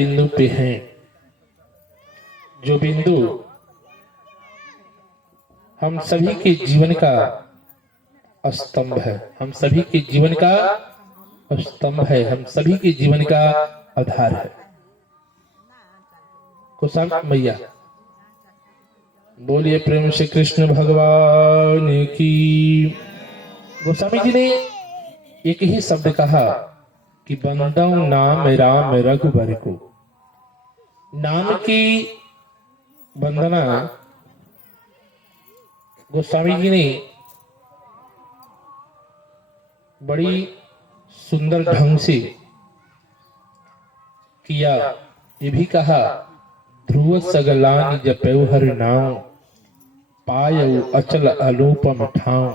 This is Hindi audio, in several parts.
बिंदु पे हैं, जो बिंदु हम सभी के जीवन का स्तंभ है, हम सभी के जीवन का स्तंभ है, हम सभी के जीवन का आधार है। कुशांत मैया बोलिए प्रेम से कृष्ण भगवान की। गोस्वामी जी ने एक ही शब्द कहा कि बंदौ नाम राम रघुबर को। नाम की वंदना गोस्वामी जी ने बड़ी सुंदर ढंग से किया। ये भी कहा ध्रुव सगलान जपयु हरि नाम पायउ अचल अलोपम ठाव,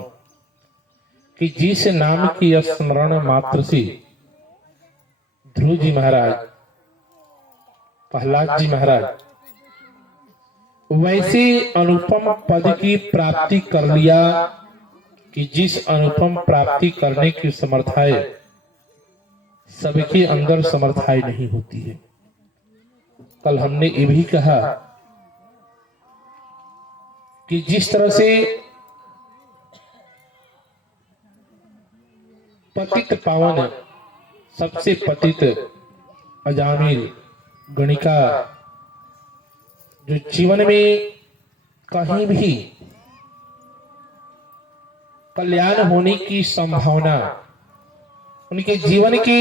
कि जिस नाम की स्मरण मात्र से ध्रुव जी महाराज, प्रहलाद जी महाराज वैसे अनुपम पद की प्राप्ति कर लिया कि जिस अनुपम प्राप्ति करने की समर्थाएं सबके अंदर समर्थाएं नहीं होती है। कल हमने ये भी कहा कि जिस तरह से पतित पावन, सबसे पतित अजामिल गणिका, जो जीवन में कहीं भी कल्याण होने की संभावना, उनके जीवन के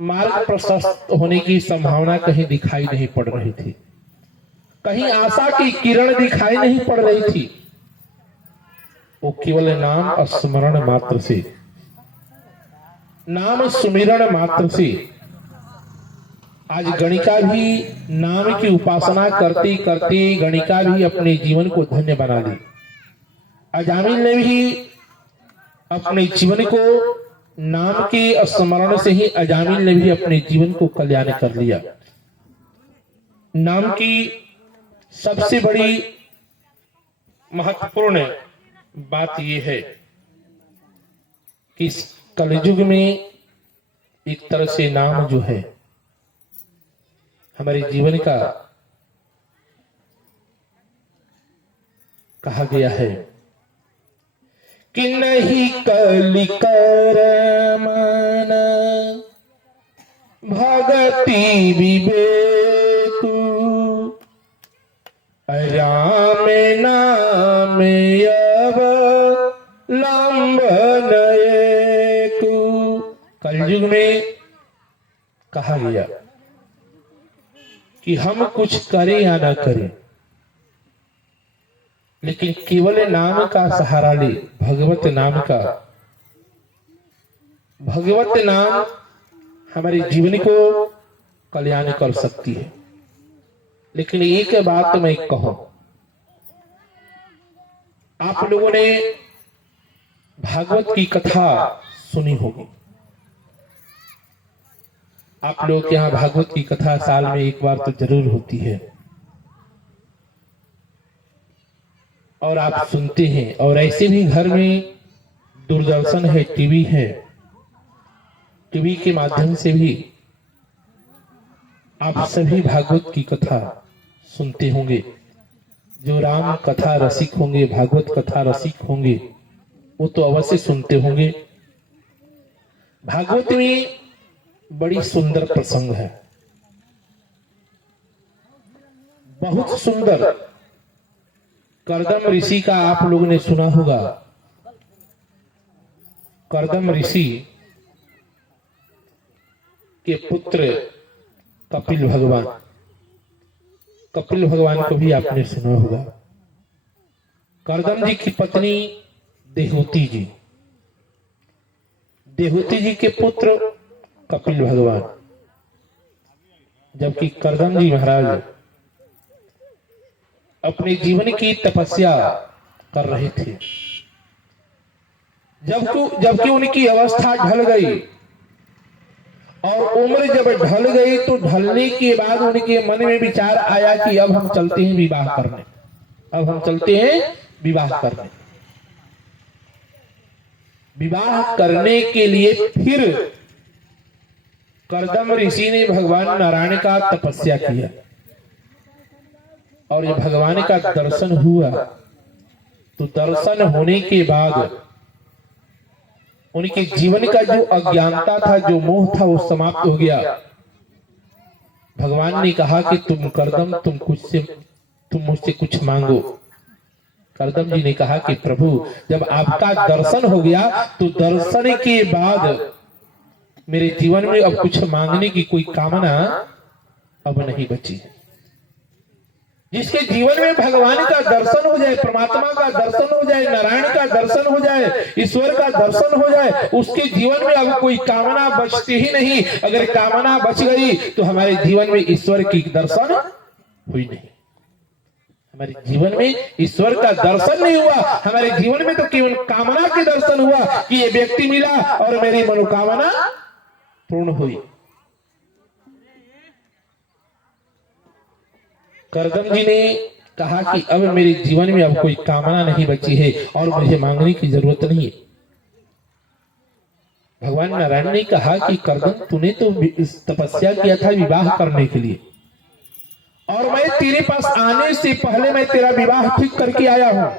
मार्ग प्रशस्त होने की संभावना कहीं दिखाई नहीं पड़ रही थी, कहीं आशा की किरण दिखाई नहीं पड़ रही थी। वो केवल नाम स्मरण मात्र से, नाम सुमिरण मात्र से आज गणिका भी नाम की उपासना करते करते गणिका भी अपने जीवन को धन्य बना ली। अजामिल ने भी अपने जीवन को नाम के स्मरण से ही अजामिल ने भी अपने जीवन को कल्याण कर लिया। नाम की सबसे बड़ी महत्वपूर्ण बात यह है कि इस कलयुग में एक तरह से नाम जो है हमारे जीवन का कहा गया है कि नहीं कलि कर मन भगति विवेकु, राम नाम अवलंबन एकु। कलयुग में कहा गया कि हम कुछ करें या ना करें, लेकिन केवल नाम का सहारा ले, भगवत नाम का। भगवत नाम हमारे जीवन को कल्याण कर सकती है। लेकिन एक बात मैं कहूं, आप लोगों ने भागवत की कथा सुनी होगी। आप लोग के यहाँ भागवत की कथा साल में एक बार तो जरूर होती है और आप सुनते हैं। और ऐसे भी घर में दूरदर्शन है, टीवी है, टीवी के माध्यम से भी आप सभी भागवत की कथा सुनते होंगे। जो राम कथा रसिक होंगे, भागवत कथा रसिक होंगे, वो तो अवश्य सुनते होंगे। भागवत में बड़ी सुंदर प्रसंग है, बहुत सुंदर। कर्दम ऋषि का आप लोगों ने सुना होगा। कर्दम ऋषि के पुत्र कपिल भगवान, कपिल भगवान को भी आपने सुना होगा। कर्दम जी की पत्नी देहूति जी, देहूति जी के पुत्र कपिल भगवान। जबकि कर्दम जी महाराज अपने जीवन की तपस्या कर रहे थे, जबकि उनकी अवस्था ढल गई और उम्र जब ढल गई तो ढलने के बाद उनके मन में विचार आया कि अब हम चलते हैं विवाह करने, अब हम चलते हैं विवाह करने। विवाह करने के लिए फिर कर्दम ऋषि ने भगवान नारायण का तपस्या किया और जब भगवान का दर्शन हुआ तो दर्शन होने के बाद उनके जीवन का जो अज्ञानता था, जो मोह था, वो समाप्त हो गया। भगवान ने कहा कि तुम कर्दम, तुम मुझसे कुछ मांगो। कर्दम जी ने कहा कि प्रभु, जब आपका दर्शन हो गया तो दर्शन के बाद मेरे जीवन में अब कुछ मांगने की कोई कामना अब नहीं बची। जिसके जीवन में भगवान का दर्शन हो जाए, परमात्मा का दर्शन हो जाए, नारायण का दर्शन हो जाए, ईश्वर का दर्शन हो जाए, उसके जीवन में अब कोई कामना बचती ही नहीं। अगर कामना बच गई तो हमारे जीवन में ईश्वर की दर्शन हुई नहीं। हमारे जीवन में ईश्वर का दर्शन नहीं हुआ, हमारे जीवन में तो केवल कामना के दर्शन हुआ कि ये व्यक्ति मिला और मेरी मनोकामना पूर्ण हुई। कर्दम जी ने कहा कि अब मेरे जीवन में अब कोई कामना नहीं बची है और मुझे मांगने की जरूरत नहीं है। भगवान नारायण ने कहा कि कर्दम, तूने तो तपस्या किया था विवाह करने के लिए और मैं तेरे पास आने से पहले मैं तेरा विवाह ठीक करके आया हूं।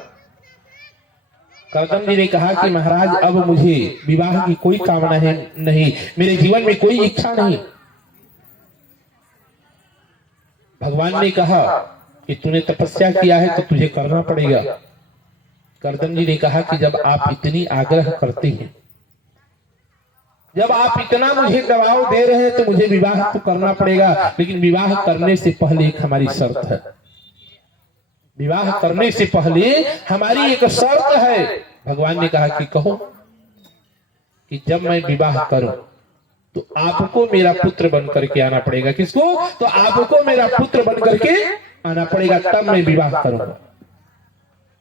कर्दम जी ने कहा कि महाराज, अब मुझे विवाह की कोई कामना है नहीं, मेरे जीवन में कोई इच्छा नहीं। भगवान ने कहा कि तूने तपस्या किया है तो तुझे करना पड़ेगा। कर्दम जी ने कहा कि जब आप इतनी आग्रह करते हैं, जब आप इतना मुझे दबाव दे रहे हैं तो मुझे विवाह तो करना पड़ेगा, लेकिन विवाह करने से पहले एक हमारी शर्त है। विवाह करने से पहले हमारी एक शर्त है। भगवान ने कहा कि कहो कि जब मैं विवाह करूं तो आपको मेरा पुत्र बन करके आना पड़ेगा। किसको? तो आपको मेरा पुत्र बन करके आना पड़ेगा, तब मैं विवाह करूंगा।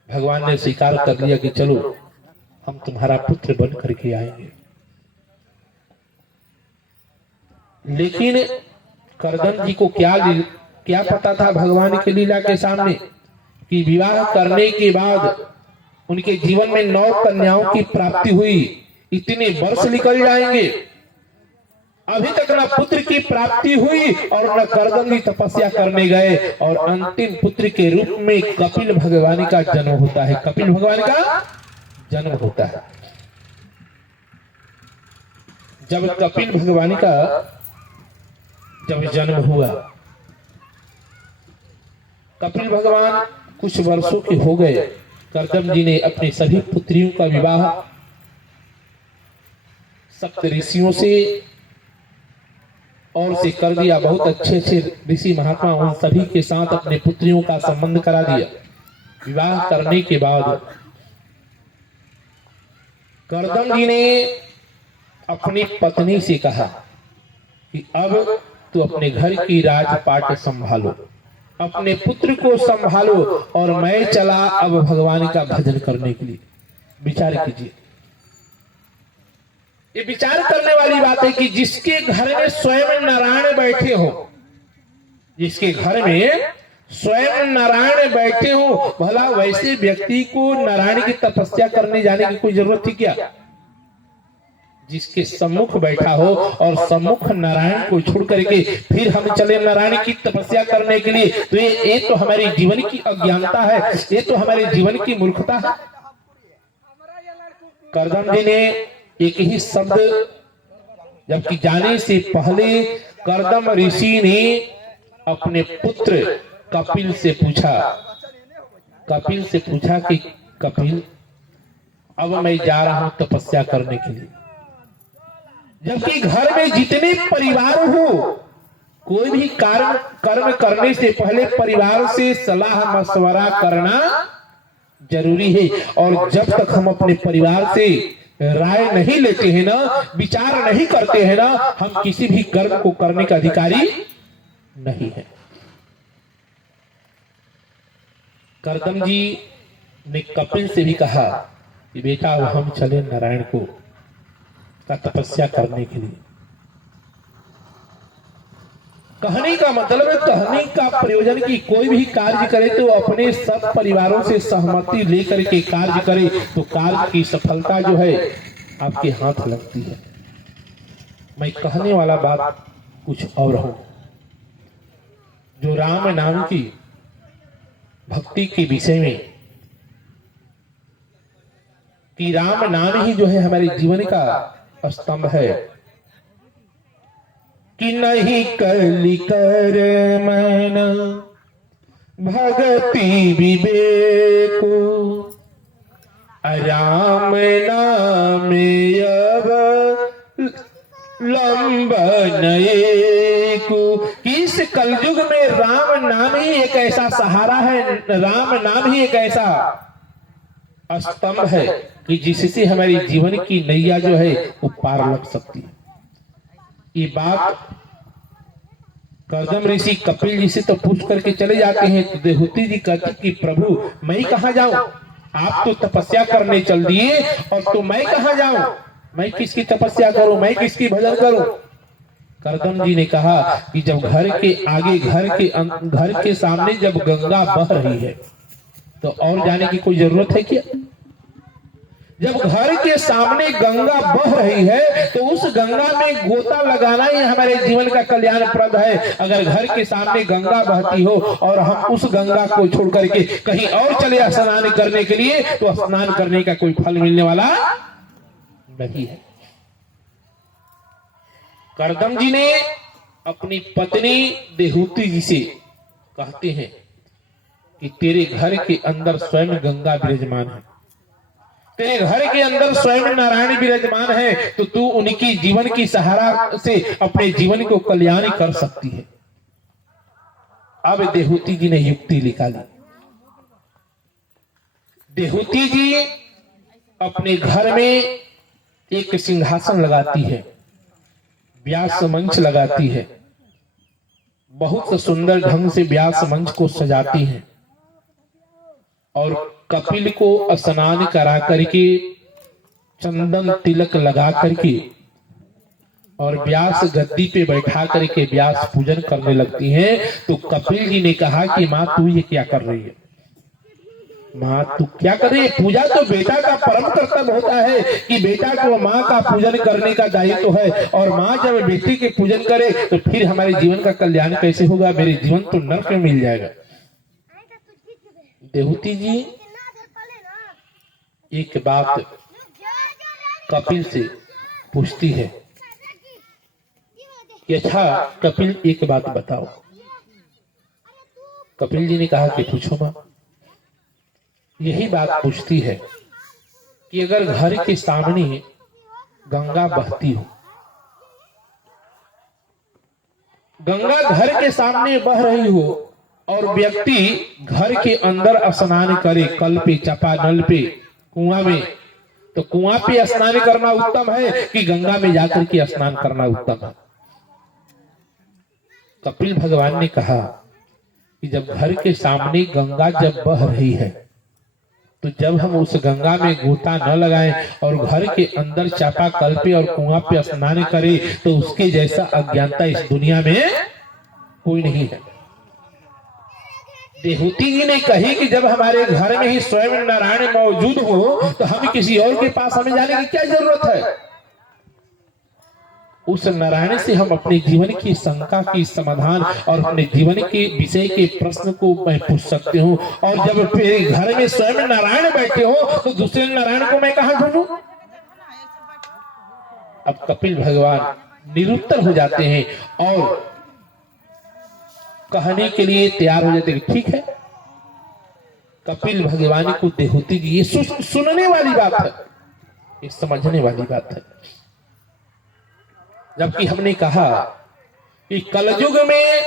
भगवान ने स्वीकार कर लिया कि चलो हम तुम्हारा पुत्र बन करके आएंगे। लेकिन कर्दम जी को क्या पता था भगवान की लीला के सामने कि विवाह करने के बाद उनके जीवन में 9 कन्याओं की प्राप्ति हुई। इतने वर्ष निकल जाएंगे, अभी तक न पुत्र की प्राप्ति हुई और न कर्दम जी तपस्या करने गए और अंतिम पुत्र के रूप में कपिल भगवान का जन्म होता है। कपिल भगवान का जन्म होता है। जब कपिल भगवान का जब जन्म हुआ, कपिल भगवान कुछ वर्षों के हो गए। कर्दम जी ने अपनी सभी पुत्रियों का विवाह सप्त ऋषियों से और से कर दिया। बहुत अच्छे अच्छे ऋषि महात्मा उन सभी के साथ अपने पुत्रियों का संबंध करा दिया। विवाह करने के बाद कर्दम जी ने अपनी पत्नी से कहा कि अब तो अपने घर की राजपाट संभालो, अपने पुत्र को संभालो और मैं चला अब भगवान का भजन करने के लिए। विचार कीजिए, ये विचार करने वाली बात है कि जिसके घर में स्वयं नारायण बैठे हो, जिसके घर में स्वयं नारायण बैठे हो, भला वैसे व्यक्ति को नारायण की तपस्या करने जाने की कोई जरूरत थी क्या? जिसके सम्मुख बैठा हो और सम्मुख नारायण को छोड़ करके फिर हम चले नारायण की तपस्या करने के लिए, तो ये तो हमारे जीवन की अज्ञानता है, ये तो हमारे जीवन की मूर्खता है। कर्दम जी ने एक ही शब्द, जबकि जाने से पहले कर्दम ऋषि ने अपने पुत्र कपिल से पूछा कि कपिल, अब मैं जा रहा हूं तपस्या करने के लिए। जबकि घर में जितने परिवार हो, कोई भी कर्म करने से पहले परिवार से सलाह मशवरा करना जरूरी है। और जब तक हम अपने परिवार से राय नहीं लेते हैं ना, विचार नहीं करते हैं ना, हम किसी भी कर्म को करने का अधिकारी नहीं है। कर्दम जी ने कपिल से भी कहा कि बेटा हम चले नारायण को का तपस्या करने के लिए। कहने का मतलब है, कहने का प्रयोजन की कोई भी कार्य करे तो अपने सब परिवारों से सहमति लेकर के कार्य करे तो कार्य की सफलता जो है आपके हाथ लगती है। मैं कहने वाला बात कुछ और हो। जो राम नाम की भक्ति के विषय में, कि राम नाम ही जो है हमारे जीवन का स्तंभ है, कि नहीं कली कर मन भगति विवेको, राम नाम अब लंबन एको। कि इस कलयुग में राम नाम ही एक ऐसा सहारा है, राम नाम ही एक ऐसा स्तंभ है कि जिससे हमारी जीवन की नैया जो है वो पार लग सकती है। ये बात कर्दम ऋषि कपिल जी से तो पूछ करके चले जाते हैं, तो देहूती जी कहते कि प्रभु मैं कहां जाऊं, आप तो तपस्या करने चल दिए और तो मैं कहां जाऊं, मैं किसकी तपस्या करूं, मैं किसकी भजन करूं। कर्दम जी ने कहा कि जब घर के आगे घर के सामने जब गंगा बह रही है तो और जाने की कोई जरूरत है क्या। जब घर के सामने गंगा बह रही है तो उस गंगा में गोता लगाना ही हमारे जीवन का कल्याणप्रद है। अगर घर के सामने गंगा बहती हो और हम उस गंगा को छोड़ करके कहीं और चले स्नान करने के लिए, तो स्नान करने का कोई फल मिलने वाला नहीं है। कर्दम जी ने अपनी पत्नी देहूती जी से कहते हैं कि तेरे घर के अंदर स्वयं गंगा विराजमान है, तेरे घर के अंदर स्वयं नारायण विराजमान है, तो तू उनकी जीवन की सहारा से अपने जीवन को कल्याण कर सकती है। अब देहूती जी ने युक्ति निकाली। देहूती जी अपने घर में एक सिंहासन लगाती है, व्यास मंच लगाती है, बहुत सुंदर ढंग से व्यास मंच को सजाती है और कपिल को स्नान करा करके चंदन तिलक लगा करके और व्यास गद्दी पे बैठा करके व्यास पूजन करने लगती हैं। तो कपिल जी ने कहा कि माँ तू ये क्या कर रही है, माँ तू क्या कर रही है। पूजा तो बेटा का परम कर्तव्य होता है कि बेटा को माँ का पूजन करने का दायित्व है, और माँ जब बेटी के पूजन करे तो फिर हमारे जीवन का कल्याण कैसे होगा, मेरे जीवन तो नरक में मिल जाएगा। देहूती जी एक बात कपिल से पूछती है कि अच्छा कपिल एक बात बताओ। कपिल जी ने कहा कि पूछो मां। यही बात पूछती है कि अगर घर के सामने गंगा बहती हो, गंगा घर के सामने बह रही हो और व्यक्ति घर के अंदर स्नान करे, कल पे, चापा नल पे, कुआं में, तो कुआं पे स्नान करना उत्तम है कि गंगा में जाकर के स्नान करना उत्तम है। कपिल भगवान ने कहा कि जब घर के सामने गंगा जब बह रही है तो जब हम उस गंगा में गोता न लगाएं और घर के अंदर चापा कल पे और कुआं पे स्नान करें तो उसके जैसा अज्ञानता इस दुनिया में कोई नहीं है। देहूती जी ने कही कि जब हमारे घर में ही स्वयं नारायण मौजूद हो तो हम किसी और के पास हमें जाने की क्या जरूरत है। उस नारायण से हम अपने जीवन की शंका की समाधान और अपने जीवन के विषय के प्रश्न को मैं पूछ सकती हूँ। और जब फिर घर में स्वयं नारायण बैठे हो तो दूसरे नारायण को मैं कहां ढूंढूं। अब कपिल भगवान निरुत्तर हो जाते हैं और कहने के लिए तैयार हो जाते हैं। ठीक है, कपिल भगवान को देहूती जी ये सुनने वाली बात है, ये समझने वाली बात है। जबकि हमने कहा कि कलयुग में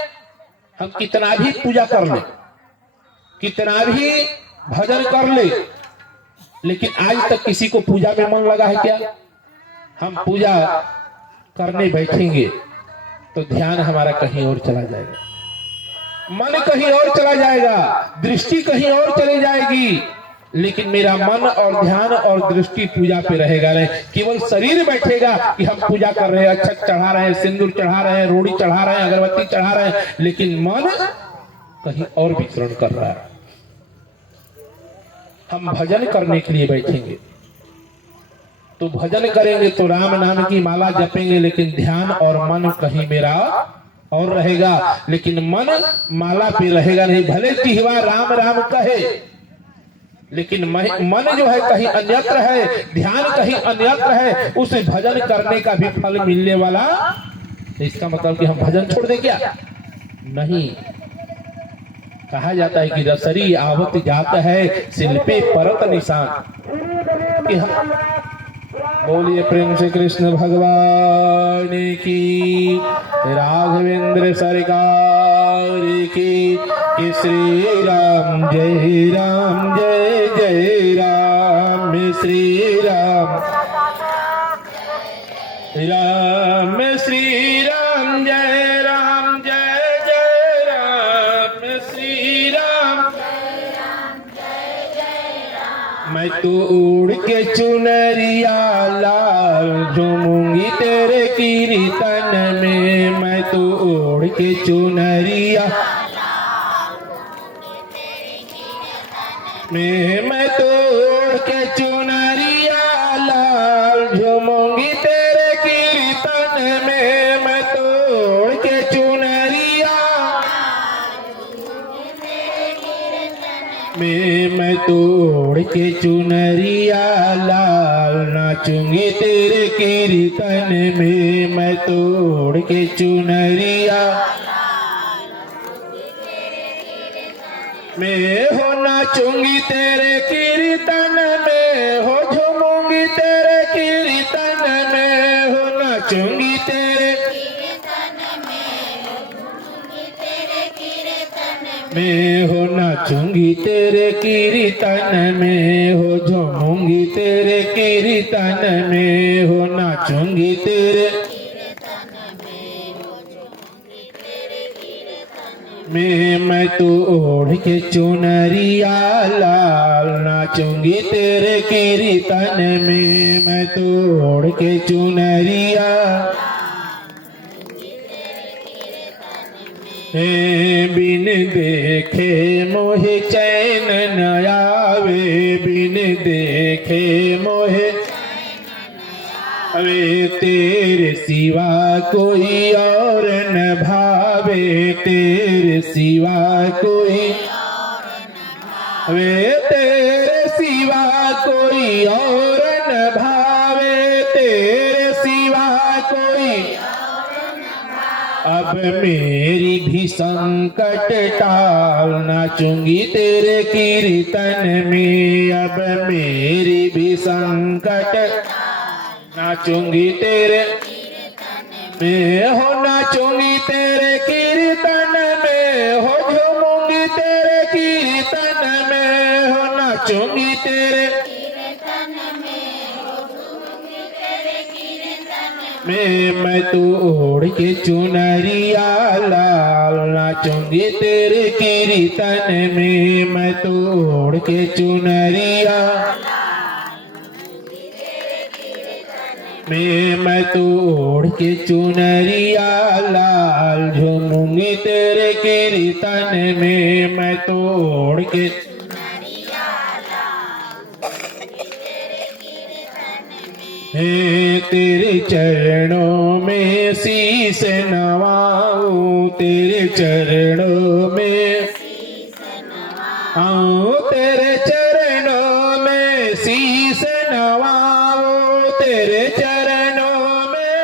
हम कितना भी पूजा कर ले, कितना भी भजन कर ले, लेकिन आज तक किसी को पूजा में मन लगा है क्या। हम पूजा करने बैठेंगे तो ध्यान हमारा कहीं और चला जाएगा, मन कहीं और चला जाएगा, दृष्टि कहीं और चली जाएगी, लेकिन मेरा मन और ध्यान और दृष्टि पूजा पे रहेगा नहीं। केवल शरीर बैठेगा कि हम पूजा कर रहे हैं, अक्षत चढ़ा रहे हैं, सिंदूर चढ़ा रहे हैं, रोड़ी चढ़ा रहे हैं, अगरबत्ती चढ़ा रहे हैं, लेकिन मन कहीं और विचरण कर रहा है। हम भजन करने के लिए बैठेंगे तो भजन करेंगे तो राम नाम की माला जपेंगे, लेकिन ध्यान और मन कहीं मेरा और रहेगा, लेकिन मन माला पे रहेगा नहीं। भले जिह्वा राम राम कहे, लेकिन मन जो है कहीं अन्यत्र है, ध्यान कहीं अन्यत्र है, उस भजन करने का भी फल मिलने वाला। इसका मतलब कि हम भजन छोड़ दें क्या? नहीं। कहा जाता है कि रसरी आवत जात है, शिल्पे परत निशान। कि हम बोलिए प्रेम से कृष्ण भगवान की, राघवेंद्र सरकार की, कि श्री राम जय राम जय जय राम, श्री राम राम श्री राम जय राम जय जय राम, श्री राम मैं तो उड़ के चुनरिया लाल झूमूंगी तेरे कीर्तन में, मैं तो उड़ के चुनरिया मैं तो उड़ के चुनरिया लाल झूमूंगी तेरे कीर्तन में, मैं तो उड़ के चुनरिया मैं तो उड़ के चुनरिया लाल नाचूंगी तेरे कीर्तन में, मैं तो उड़ के चुनरिया मैं हो नाचूंगी तेरे कीर्तन में, हो झूमूंगी तेरे कीर्तन में, हो नाचूंगी तेरे मैं हो नाचूंगी तेरे कीर्तन में, हो झूमूंगी तेरे कीर्तन में, हो नाचूंगी तेरे मैं तो ओढ़ के चुनरिया लाल नाचूंगी तेरे कीर्तन में, मैं तो ओढ़ के चुनरिया बिन देखे मोहे चैन न आवे, बिन देखे मोहे अवे तेरे सिवा कोई और न भावे, तेरे सिवा कोई अवे तेरे सिवा कोई और न भावे, तेरे सिवा कोई अब मेरी भी संकट टाल नाचूंगी तेरे कीर्तन में, अब मेरी भी संकट नाचूंगी तेरे में, हो नाचूंगी तेरे कीर्तन में, हो झूमूंगी तेरे कीर्तन में, हो नाचूंगी तेरे मैं तो ओढ़ के चुनरिया लाल नाचूंगी तेरे कीर्तन में, मैं तो ओढ़ के चुनरिया मैं तो ओढ़ के चुनरिया लाल झूमूंगी तेरे कीर्तन में, मैं तो ओढ़ के तेरे चरणों में शीस नवाऊं, तेरे चरणों में आऊं, तेरे चरणों में शीस नवाऊं, तेरे चरणों में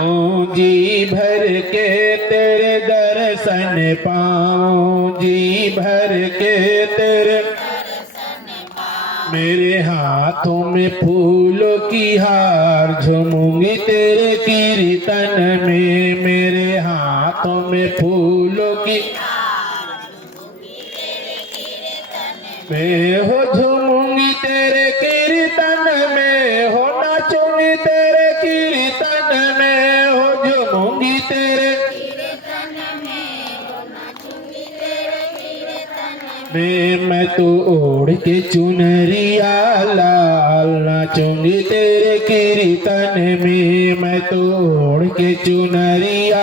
ओ जी भर के तेरे दर्शन पाऊं, जी भर के तेरे मेरे हाथों में फूलों की हार झूमूंगी तेरे कीर्तन में, मेरे हाथों में फूलों की मैं हो झूमूंगी तेरे कीर्तन में, हो नाचूंगी तेरे कीर्तन में, हो झूमूंगी तेरे मैं तो ओढ़ के चुनरिया लाल नाचूंगी तेरे कीर्तन में, मैं तो ओढ़ के चुनरिया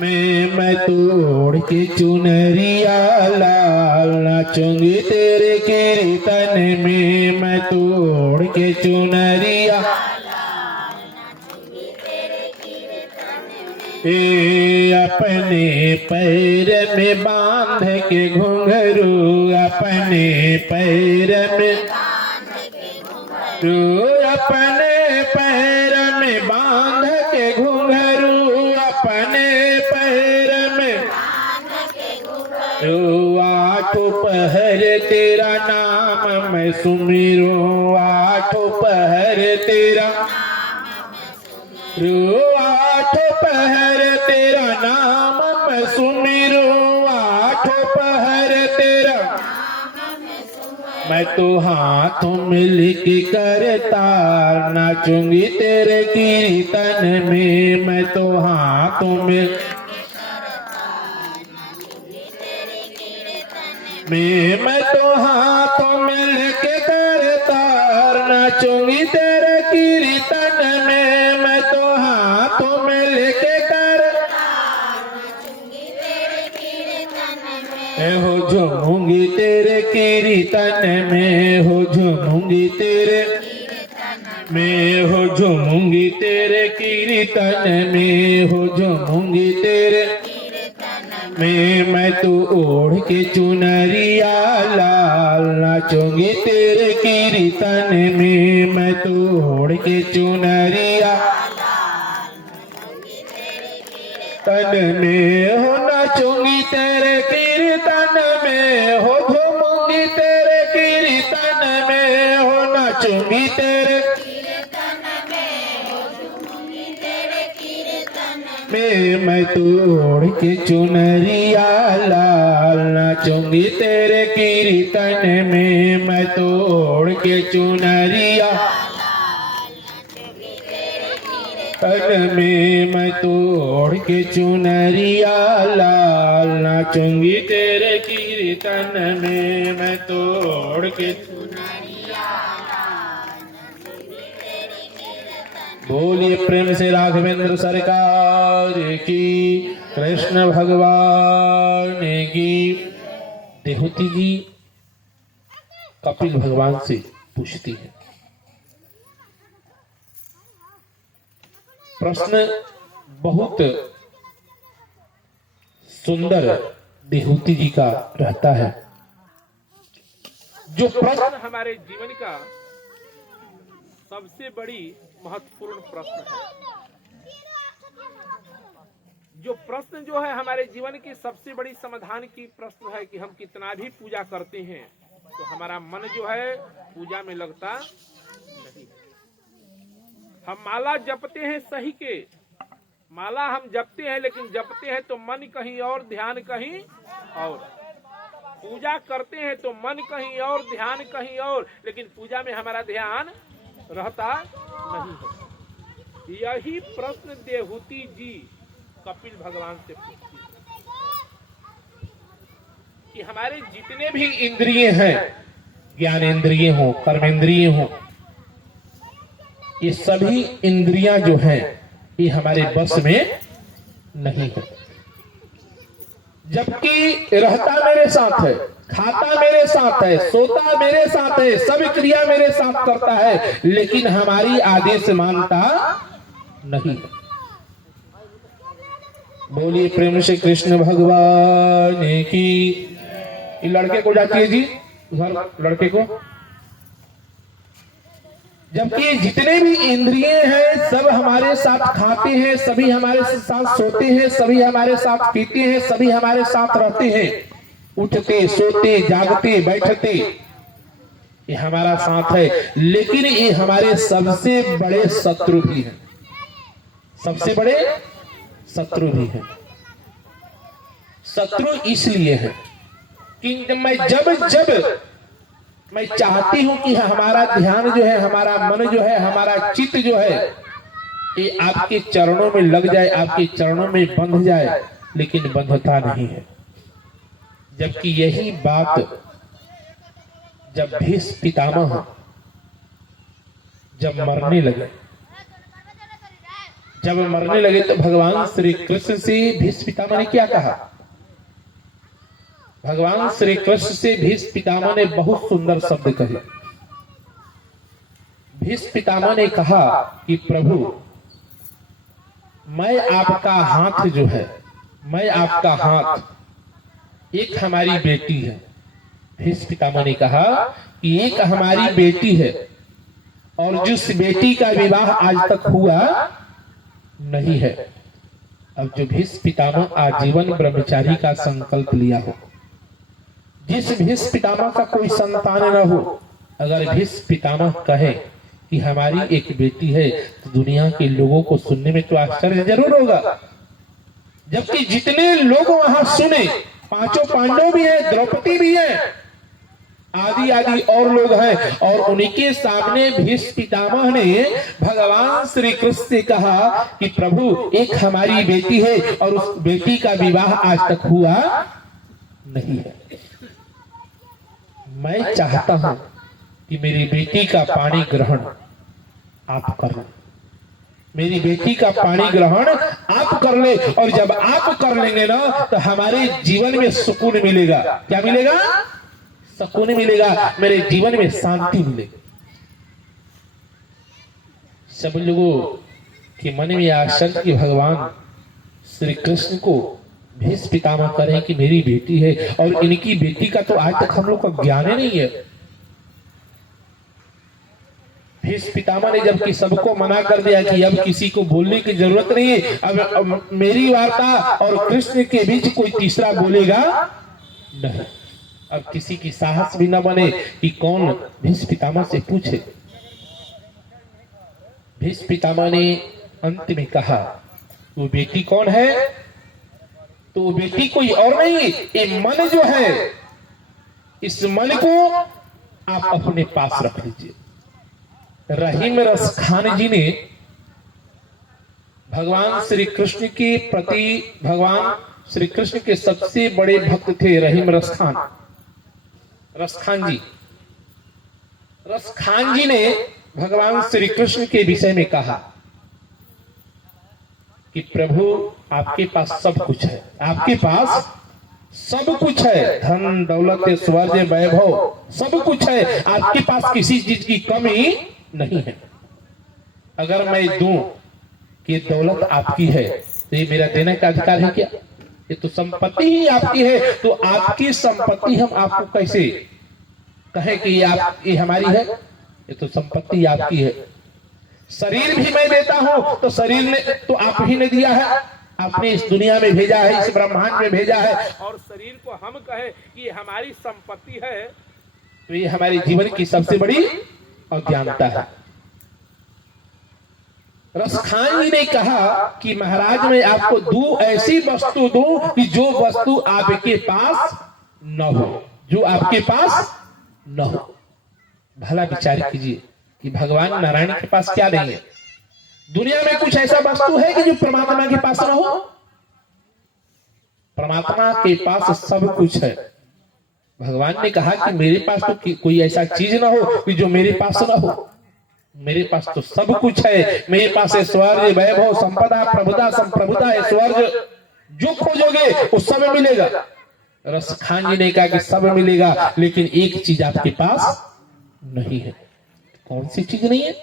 मैं तोड़ के चुनरिया लाल नाचूंगी तेरे कीर्तन में। मैं तोड़ के चुनरिया अपने पैर में बांध के घुंघरू, अपने पैर में अपने पैर में बांध के घुंघरू, अपने पैर में आठों पहर तेरा नाम मैं सुमिरूं, आठों पहर तेरा आठों पहर तेरा नाम मैं सुमिरूं, आठों पहर तेरा मैं तो हाथों में लिख करतार नाचूंगी तेरे कीर्तन में। मैं तो हाथों में मैं तो हाथों में लिख करतार नाचूंगी तेरे कीर्तन में। मैं तो हाथों में लिख कर हो झूमूंगी तेरे कीर्तन में, हो झूमूंगी तेरे में, हो झूमूंगी तेरे कीर्तन में, हो झूमूंगी तेरे में। मैं तो ओढ़ के चुनरिया लाल नाचूंगी तेरे कीर्तन में। मैं तो ओढ़ के चुनरिया तन में हो नाचूंगी तेरे कीर्तन में, हो झूमूंगी तेरे कीर्तन में, हो नाचूंगी तेरे में। मैं तो ओढ़ के चुनरिया लाल नाचूंगी तेरे कीर्तन में। मैं तो ओढ़ के चुनरिया तन में, मैं तो ओढ़ के चुनरिया लाल नाचूंगी तेरे कीर्तन में। मैं तो ओढ़ के बोलिए प्रेम से राघवेंद्र सरकार की, कृष्ण भगवान की। देहूती जी कपिल भगवान से पूछती है, प्रश्न बहुत सुंदर देहूती जी का रहता है। जो प्रश्न हमारे जीवन का सबसे बड़ी महत्वपूर्ण प्रश्न है, जो प्रश्न जो है हमारे जीवन की सबसे बड़ी समाधान की प्रश्न है कि हम कितना भी पूजा करते हैं तो हमारा मन जो है पूजा में लगता नहीं। हम माला जपते हैं सही के, माला हम जपते हैं लेकिन जपते हैं तो मन कहीं और ध्यान कहीं और, पूजा करते हैं तो मन कहीं और ध्यान कहीं और, लेकिन पूजा में हमारा ध्यान रहता नहीं है। यही प्रश्न देहूती जी कपिल भगवान से पूछती है कि हमारे जितने भी इंद्रिय हैं, ज्ञानेंद्रिय हो, कर्मेंद्रिय हो, ये सभी इंद्रियां जो हैं ये हमारे बस में नहीं है। जबकि रहता मेरे साथ है, खाता मेरे साथ है, सोता मेरे साथ है, सब क्रिया मेरे साथ करता है, लेकिन हमारी आदेश मानता नहीं। बोलिए प्रेम से कृष्ण भगवान की। लड़के को जाती है जी, उधर लड़के को। जबकि जितने भी इंद्रिय हैं सब हमारे साथ खाते हैं, सभी हमारे साथ सोते हैं, सभी हमारे साथ पीते हैं, सभी हमारे साथ रहते हैं, उठते सोते जागते बैठते, ये हमारा साथ है। लेकिन ये हमारे सबसे बड़े शत्रु भी हैं, सबसे बड़े शत्रु भी हैं। शत्रु इसलिए है कि मैं जब मैं चाहती हूं कि हमारा ध्यान जो है, हमारा मन जो है, हमारा चित्त जो है ये आपके चरणों में लग जाए, आपके चरणों में बंध जाए, लेकिन बंधता नहीं है। जबकि यही बात जब भीष्म पितामह जब मरने लगे जब मरने लगे तो भगवान श्री कृष्ण से भीष्म पितामह ने क्या कहा? भगवान श्री कृष्ण से भीष्म पितामह ने बहुत सुंदर शब्द कहे। भीष्म पितामह ने कहा कि प्रभु, मैं आपका हाथ जो है, मैं आपका हाथ, एक हमारी बेटी है। भीष्म पितामह ने कहा कि एक हमारी बेटी है और जिस बेटी का विवाह आज तक हुआ नहीं है। अब जो भीष्म पितामह आजीवन ब्रह्मचारी का संकल्प लिया हो, जिस भीष्म पितामह का कोई संतान न हो, अगर भीष्म पितामह कहे कि हमारी एक बेटी है, तो दुनिया के लोगों को सुनने में तो आश्चर्य जरूर होगा। जबकि जितने लोग वहां सुने, पांचों पांडव भी है, द्रौपदी भी है, आदि आदि और लोग हैं, और उन्हीं के सामने भीष्म पितामह ने भगवान श्री कृष्ण से कहा कि प्रभु, एक हमारी बेटी है और उस बेटी का विवाह आज तक हुआ नहीं है। मैं चाहता हूं कि मेरी बेटी का पाणी ग्रहण आप कर लें, मेरी बेटी का पाणी ग्रहण आप कर ले, और जब आप कर लेंगे ना, तो हमारे जीवन में सुकून मिलेगा। क्या मिलेगा? सुकून मिलेगा, मेरे जीवन में शांति मिलेगी। सब लोगों के मन में आशंका कि भगवान श्री कृष्ण को भीष्म पितामह करें कि मेरी बेटी है, और इनकी बेटी का तो आज तक हम लोग को ज्ञान ही नहीं है। भीष्म पितामह ने जबकि सबको मना कर दिया कि अब किसी को बोलने की जरूरत नहीं है, अब मेरी वार्ता और कृष्ण के बीच कोई तीसरा बोलेगा नहीं। अब किसी की साहस भी न बने कि कौन भीष्म पितामह से पूछे। भीष्म पितामह ने अंत में कहा, वो बेटी कौन है? तो वो बेटी कोई और नहीं, ये मन जो है, इस मन को आप अपने पास रख लीजिए। रहीम रस खान जी ने भगवान श्री कृष्ण के प्रति, भगवान श्री कृष्ण के सबसे बड़े भक्त थे रहीम रस खान, रस खान जी। रस खान जी ने भगवान श्री कृष्ण के विषय में कहा कि प्रभु, आपके पास सब कुछ है, आपके पास सब कुछ है, धन दौलत ऐश्वर्य वैभव सब कुछ है, आपके पास किसी चीज की कमी नहीं है। अगर मैं दूं कि ये दौलत आपकी है, तो ये मेरा देने का अधिकार है क्या? ये तो संपत्ति ही आपकी है, तो आपकी संपत्ति हम आपको कैसे कहे कि ये हमारी है? ये तो संपत्ति आपकी है। शरीर भी मैं देता हूं, तो शरीर ने तो आप ही ने दिया है, आपने इस दुनिया में भेजा है, इस ब्रह्मांड में भेजा है, और शरीर को हम कहे कि ये हमारी संपत्ति है, तो ये हमारे जीवन की सबसे बड़ी अज्ञानता है। रसखान जी ने कहा कि महाराज, मैं आपको दो ऐसी वस्तु दूं कि जो वस्तु आपके पास न हो, जो आपके पास न हो। भला विचार कीजिए कि भगवान नारायण के पास क्या नहीं है? दुनिया में कुछ ऐसा वस्तु है कि जो परमात्मा के पास न हो? परमात्मा के पास सब कुछ है। भगवान ने कहा कि मेरे पास तो कोई ऐसा चीज ना हो कि जो मेरे पास ना हो। मेरे पास तो सब कुछ है, मेरे पास ऐश्वर्य वैभव संपदा प्रभुता संप्रभुता ऐश्वर्य, जो खोजोगे वो सब मिलेगा। रसखान जी ने कहा कि सब मिलेगा, लेकिन एक चीज आपके पास नहीं है। कौन सी चीज नहीं है?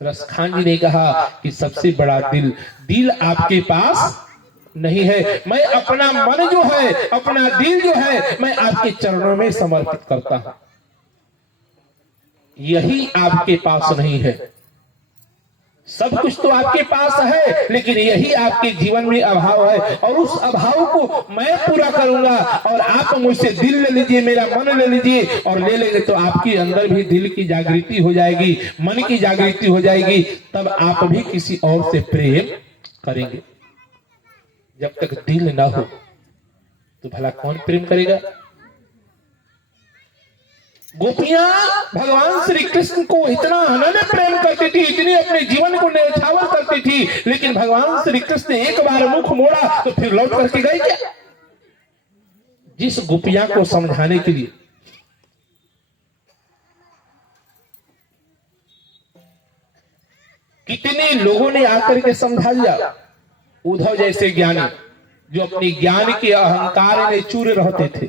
रसखान जी ने कहा कि सबसे बड़ा दिल, दिल आपके पास नहीं है। मैं अपना मन जो है, अपना दिल जो है, मैं आपके चरणों में समर्पित करता हूं। यही आपके पास नहीं है। सब कुछ तो आपके पास है, लेकिन यही आपके जीवन में अभाव है, और उस अभाव को मैं पूरा करूंगा। और आप मुझसे दिल ले लीजिए, मेरा मन ले लीजिए, और ले लेंगे तो आपके अंदर भी दिल की जागृति हो जाएगी, मन की जागृति हो जाएगी, तब आप भी किसी और से प्रेम करेंगे। जब तक दिल ना हो तो भला कौन प्रेम करेगा? गोपियां भगवान श्री कृष्ण को इतना अनन्य प्रेम करती थी, इतनी अपने जीवन को न्यौछावर करती थी, लेकिन भगवान श्री कृष्ण ने एक बार मुख मोड़ा तो फिर लौट करके गए क्या? जिस गोपियां को समझाने के लिए कितने लोगों ने आकर के समझा दिया। उद्धव जैसे ज्ञानी जो अपनी ज्ञान के अहंकार में चूर रहते थे,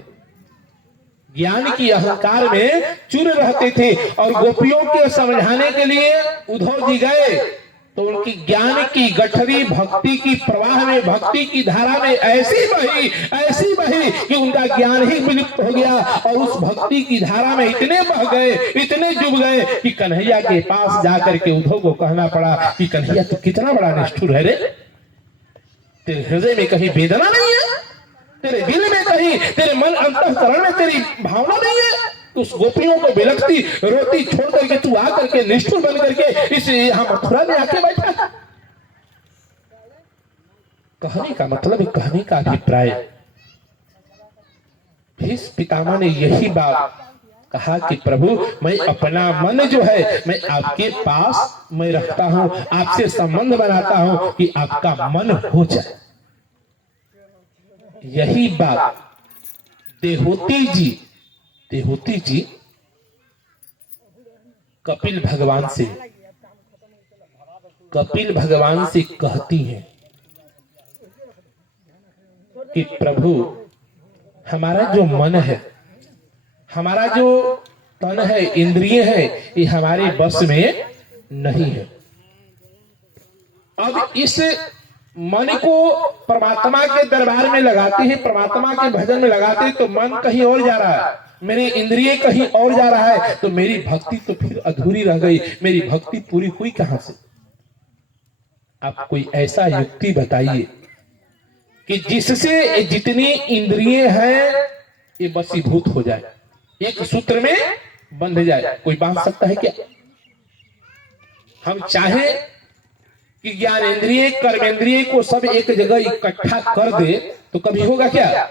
ज्ञान की अहंकार में चूर रहते थे, और गोपियों को समझाने के लिए उद्धव जी गए तो उनकी ज्ञान की गठरी भक्ति की प्रवाह में, भक्ति की धारा में ऐसी बही कि उनका ज्ञान ही विलुप्त हो गया, और उस भक्ति की धारा में इतने बह गए, इतने डूब गए कि कन्हैया के पास जाकर के उद्धव को कहना पड़ा कि कन्हैया तू कितना बड़ा निष्ठुर है रे, तेरे हृदय में कहीं वेदना नहीं है, तेरे दिल में कहीं, तेरे मन अंतःकरण में तेरी भावना नहीं है। उस गोपियों को बिलखती रोती छोड़ करके तू आकर के निष्ठुर बन करके इस यहां मथुरा में आके बैठा। कहने का मतलब, कहने का अभिप्राय, भीष्म पितामह ने यही बात कहा कि प्रभु मैं अपना मन जो है मैं आपके पास मैं रखता हूं, आपसे संबंध बनाता हूं कि आपका मन हो जाए। यही बात देहूती जी कपिल भगवान से कहती हैं कि प्रभु हमारा जो मन है, हमारा जो तन है, इंद्रिय है, ये हमारे बस में नहीं है। अब इस मन को परमात्मा के दरबार में लगाते हैं, परमात्मा के भजन में लगाते हैं, तो मन कहीं और जा रहा है, मेरी इंद्रिय कहीं और जा रहा है, तो मेरी भक्ति तो फिर अधूरी रह गई, मेरी भक्ति पूरी हुई कहां से? आप कोई ऐसा युक्ति बताइए कि जिससे जितनी इंद्रिय हैं ये बसीभूत हो जाए, एक सूत्र में बंध जाए। कोई बांध सकता है क्या? हम चाहे कि ज्ञानेंद्रिय कर्मेंद्रिय को सब एक जगह इकट्ठा कर दे तो कभी होगा क्या?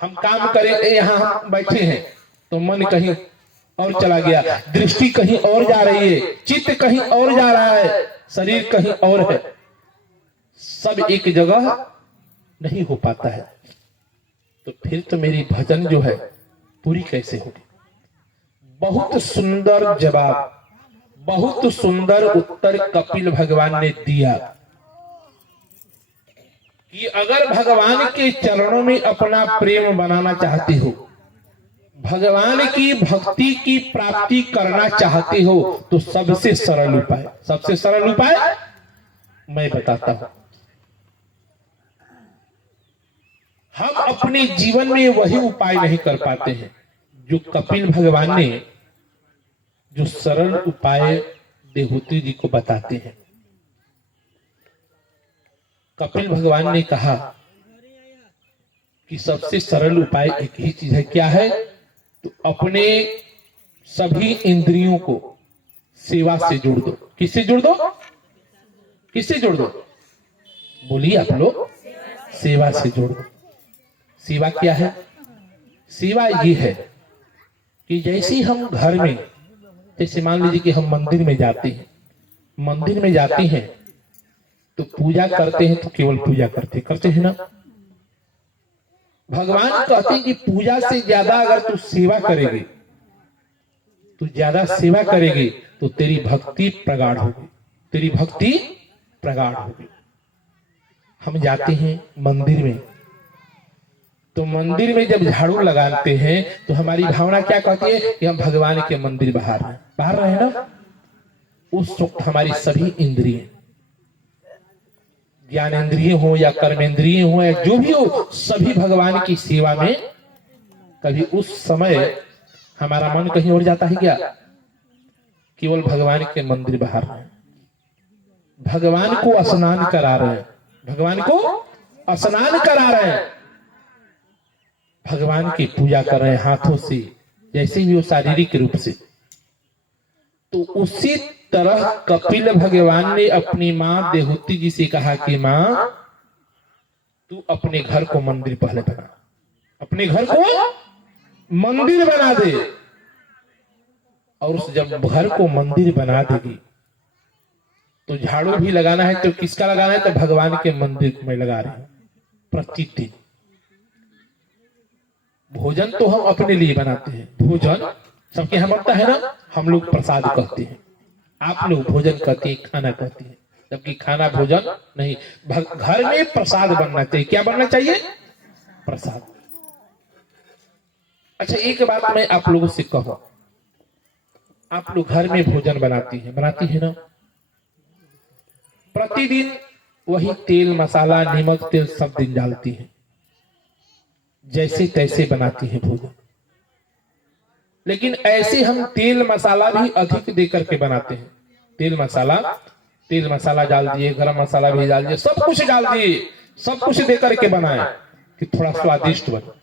हम काम करें, यहां हम बैठे हैं तो मन कहीं और चला गया, दृष्टि कहीं और जा रही है, चित्त कहीं और जा रहा है, शरीर कहीं और है, सब एक जगह नहीं हो पाता है, तो फिर तो मेरी भजन जो है पूरी कैसे होगी? बहुत सुंदर जवाब, बहुत सुंदर उत्तर कपिल भगवान ने दिया कि अगर भगवान के चरणों में अपना प्रेम बनाना चाहते हो, भगवान की भक्ति की प्राप्ति करना चाहते हो, तो सबसे सरल उपाय मैं बताता हूं। हम अपने जीवन में वही उपाय नहीं कर पाते हैं जो कपिल भगवान ने, जो सरल उपाय देहूती जी को बताते हैं। कपिल भगवान ने कहा कि सबसे सरल उपाय एक ही चीज है। क्या है? तो अपने सभी इंद्रियों को सेवा से जोड़ दो। किससे जोड़ दो? किससे जोड़ दो? बोलिए आप लोग। सेवा से जोड़ दो। सेवा क्या है? सेवा ये है कि जैसे ही हम घर में, जैसे मान लीजिए कि हम मंदिर में जाते हैं तो पूजा करते हैं, तो केवल पूजा करते हैं ना। भगवान कहते हैं कि पूजा से ज्यादा अगर तू सेवा करेगी, तू ज्यादा सेवा करेगी तो तेरी भक्ति प्रगाढ़ होगी। हम जाते हैं मंदिर में, तो मंदिर में जब झाड़ू लगाते हैं तो हमारी भावना क्या कहती है कि हम भगवान के मंदिर बाहर रहे ना। उस वक्त हमारी सभी इंद्रिय, ज्ञानेंद्रिय हो या कर्मेंद्रिय हो या जो भी हो, सभी भगवान की सेवा में। कभी उस समय हमारा मन कहीं और जाता है क्या? केवल भगवान के मंदिर बाहर रहे, भगवान को स्नान करा रहे हैं, भगवान की पूजा कर रहे हैं हाथों से, जैसे भी वो शारीरिक रूप से। तो उसी तरह कपिल भगवान ने अपनी मां देहूती जी से कहा कि मां, तू अपने घर को मंदिर पहले बना, अपने घर को मंदिर बना दे। और उस जब घर को मंदिर बना देगी तो झाड़ू भी लगाना है तो किसका लगाना है? तो भगवान के मंदिर में लगा रहे हैं प्रतिदिन। भोजन तो हम अपने लिए बनाते हैं, भोजन सबके यहाँ बनता है ना, हम लोग प्रसाद कहते हैं। आप लोग भोजन कहते हैं, खाना कहते हैं, जबकि खाना भोजन नहीं। घर में प्रसाद बनना चाहिए। क्या बनना चाहिए? प्रसाद। अच्छा, एक बात मैं आप लोगों से कहूं, आप लोग घर में भोजन बनाती है ना? प्रतिदिन वही तेल मसाला नमक तेल सब दिन डालती है, जैसे तैसे बनाती है भोजन। लेकिन ऐसे हम तेल मसाला भी अधिक दे करके बनाते हैं। तेल मसाला डाल दिए, गरम मसाला भी डाल दिए, सब कुछ डाल दिए, सब कुछ दे करके बनाए कि थोड़ा स्वादिष्ट बने।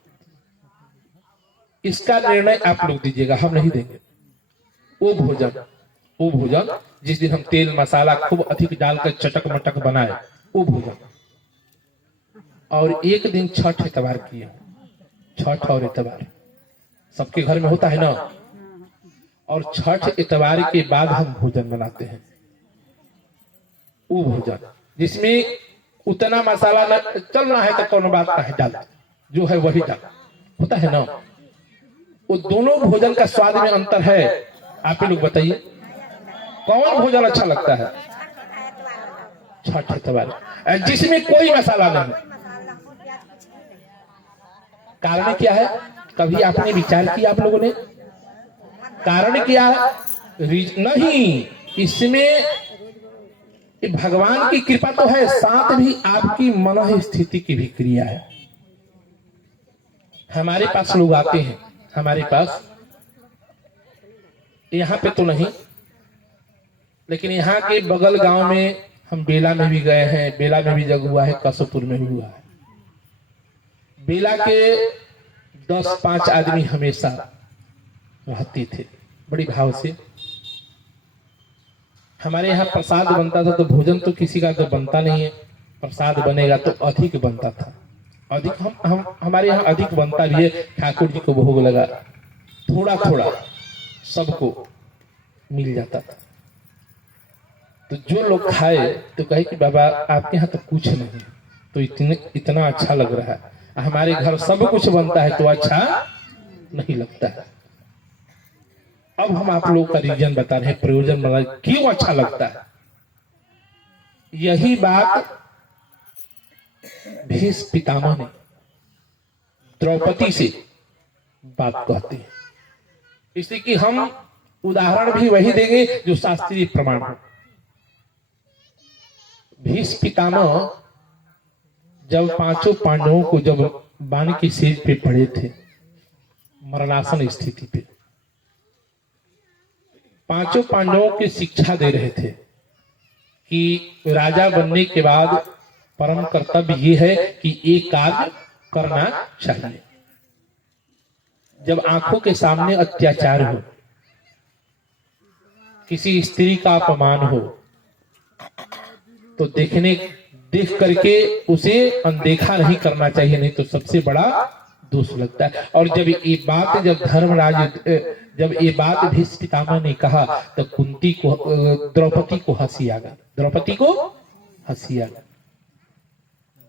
इसका निर्णय आप लोग दीजिएगा, हम नहीं देंगे। वो भोजन जिस दिन हम तेल मसाला खूब अधिक डालकर चटक मटक बनाए, वो भोजन। और एक दिन छठ इतवार किए, छठ और इतवार सबके घर में होता है ना, और छठ इतवार के बाद हम भोजन बनाते हैं। वो भोजन जिसमें उतना मसाला चल रहा है तो कौन बात का है, डाल जो है वही डाल, होता है ना। वो दोनों भोजन का स्वाद में अंतर है। आप ही लोग बताइए कौन भोजन अच्छा लगता है? छठ इतवार जिसमें कोई मसाला नहीं। कारण क्या है? कभी आपने विचार किया? आप लोगों ने कारण क्या नहीं? इसमें भगवान की कृपा तो है, साथ भी आपकी मन स्थिति की भी क्रिया है। हमारे पास लोग आते हैं, हमारे पास यहाँ पे तो नहीं, लेकिन यहाँ के बगल गांव में हम बेला में भी गए हैं, बेला में भी जग हुआ है, कसुपुर में भी हुआ है। बेला के 10-5 आदमी हमेशा रहते थे बड़ी भाव से। हमारे यहाँ प्रसाद बनता था, तो भोजन तो किसी का तो बनता नहीं है, प्रसाद बनेगा तो अधिक बनता था। अधिक हम हमारे यहाँ अधिक बनता भी है। ठाकुर जी को भोग लगा, थोड़ा थोड़ा सबको मिल जाता था। तो जो लोग खाए तो कहे कि बाबा आपके यहाँ तो कुछ नहीं, तो इतना अच्छा लग रहा है। हमारे घर सब कुछ बनता है तो अच्छा नहीं लगता है। अब हम आप लोग का रीजन बता रहे हैं, प्रयोजन बता रहे हैं, क्यों अच्छा लगता है। यही बात भीष्म पितामह ने द्रौपदी से बात कहते हैं, इसलिए कि हम उदाहरण भी वही देंगे जो शास्त्रीय प्रमाण हो। भीष्म पितामह जब 5 पांडवों को जब बाण की सेज पे पड़े थे, मरणासन स्थिति पे, 5 पांडवों की शिक्षा दे रहे थे कि राजा बनने के बाद परम कर्तव्य ये है कि एक कार्य करना चाहिए। जब आंखों के सामने अत्याचार हो, किसी स्त्री का अपमान हो, तो देख करके उसे अनदेखा नहीं करना चाहिए, नहीं तो सबसे बड़ा दोष लगता है। और जब ये बात भीष्म पितामह ने कहा तो द्रौपदी को हंसी आ गई।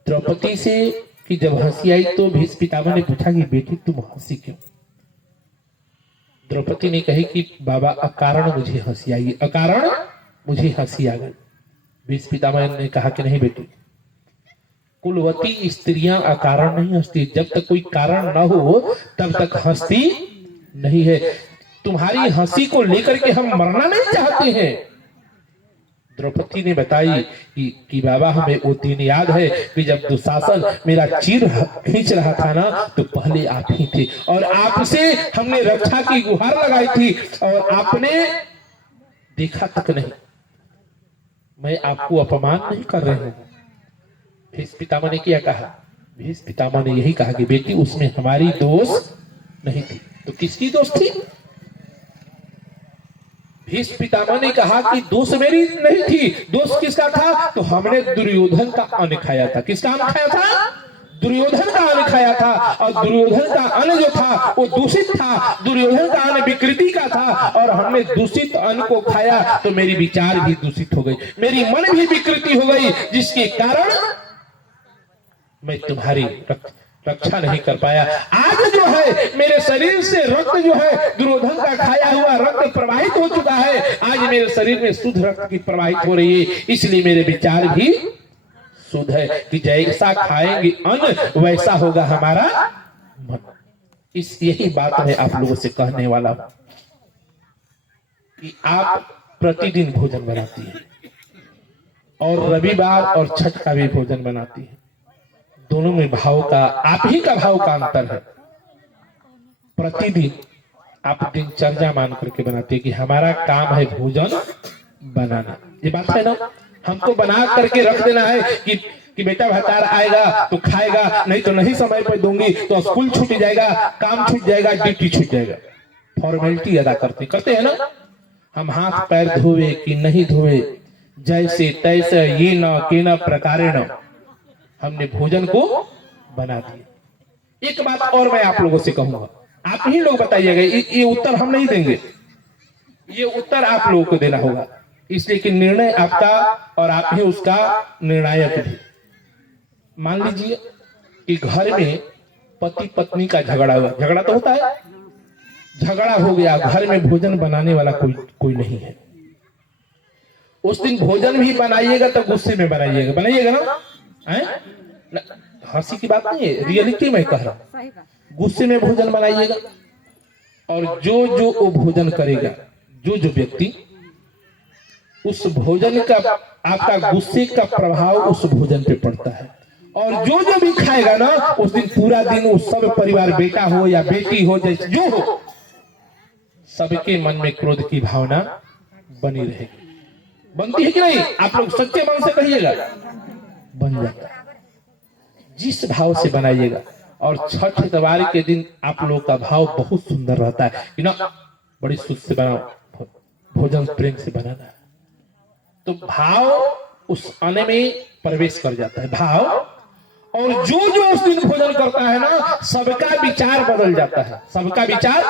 द्रौपदी से कि जब हंसी आई तो भीष्म पितामह ने पूछा कि बेटी तुम हंसी क्यों? द्रौपदी ने कही कि बाबा अकारण मुझे हंसी आई, अकारण मुझे हंसी आ गई। भीष्म पितामह ने कहा कि नहीं बेटी, कुलवती स्त्रियां अकारण नहीं हंसती, जब तक कोई कारण न हो तब तक हंसती नहीं है। तुम्हारी हंसी को लेकर के हम मरना नहीं चाहते हैं। द्रौपदी ने बताई कि बाबा हमें वो दिन याद है कि जब दुशासन मेरा चीर खींच रहा था ना, तो पहले आप ही थे और आपसे हमने रक्षा की गुहार लगाई थी और आपने देखा तक नहीं। मैं आपको अपमान नहीं कर रहे हूं। भीष्म पितामह ने क्या कहा? भीष्म पितामह ने यही कहा कि बेटी उसमें हमारी दोष नहीं थी। तो किसकी दोष थी? भीष्म पितामह ने कहा कि दोष मेरी नहीं थी, दोष किसका था? तो हमने दुर्योधन का अन्न खाया था। किसका अन्न खाया था? दुर्योधन का अन्न खाया था। और दुर्योधन का अन्न जो था वो दूषित था, दुर्योधन का अन्न विकृति का था और हमने दूषित अन्न को खाया तो मेरी विचार भी दूषित हो गई, मेरी मन भी विकृति हो गई, जिसके कारण मैं तुम्हारी रक्षा नहीं कर पाया। आज जो है मेरे शरीर से रक्त जो है दुर्योधन का खाया हुआ रक्त प्रवाहित हो चुका है। आज मेरे शरीर में शुद्ध रक्त की प्रवाहित हो रही है, इसलिए मेरे विचार भी शुद्ध है कि जैसा खाएंगे अन्न वैसा होगा हमारा मन। इस यही बात मैं आप लोगों से कहने वाला हूं कि आप प्रतिदिन भोजन बनाती है और रविवार और छठ का भी भोजन बनाती है। दोनों में भाव का, आप ही का भाव का अंतर है। प्रतिदिन आप दिनचर्या मान करके बनाते हैं कि हमारा काम है भोजन बनाना। ये बात है ना, हमको बना करके रख देना है कि बेटा भतार आएगा तो खाएगा, नहीं तो नहीं समय पर दूंगी तो स्कूल छूट जाएगा, काम छूट जाएगा, ड्यूटी छूट जाएगा। फॉर्मेलिटी अदा करते हैं ना। हम हाथ पैर धोवे कि नहीं धोवे, जैसे तैसे ये न के न प्रकारे न, हमने भोजन को बना दिया। एक बात और मैं आप लोगों से कहूंगा, आप ही लोग बताइएगा, ये उत्तर हम नहीं देंगे, ये उत्तर आप लोगों को देना होगा, इसलिए कि निर्णय आपका और आप ही उसका निर्णायक भी। मान लीजिए कि घर में पति पत्नी का झगड़ा हुआ, झगड़ा तो होता है, झगड़ा हो गया, घर में भोजन बनाने वाला कोई नहीं है। उस दिन भोजन भी बनाइएगा तो गुस्से में बनाइएगा ना, हंसी की बात नहीं है, रियलिटी में कह रहा हूं। गुस्से में भोजन बनाइएगा और जो वो भोजन करेगा, जो व्यक्ति, उस भोजन का आपका गुस्से का प्रभाव उस भोजन पे पड़ता है। और जो भी खाएगा ना, उस दिन पूरा दिन वो सब परिवार, बेटा हो या बेटी हो, जैसे जो हो, सबके मन में क्रोध की भावना बनी रहेगी। बनती है कि नहीं? आप लोग सच्चे मन से कहिएगा, बन जाता है। जिस भाव से बनाइएगा। और छठ इतवार के दिन आप लोग का भाव बहुत सुंदर रहता है कि ना, बड़ी शुद्ध से बनाओ, भोजन प्रेम से बनाना है, तो भाव उस अन्न में प्रवेश कर जाता है, भाव। और जो उस दिन भोजन करता है ना, सबका विचार बदल जाता है, सबका विचार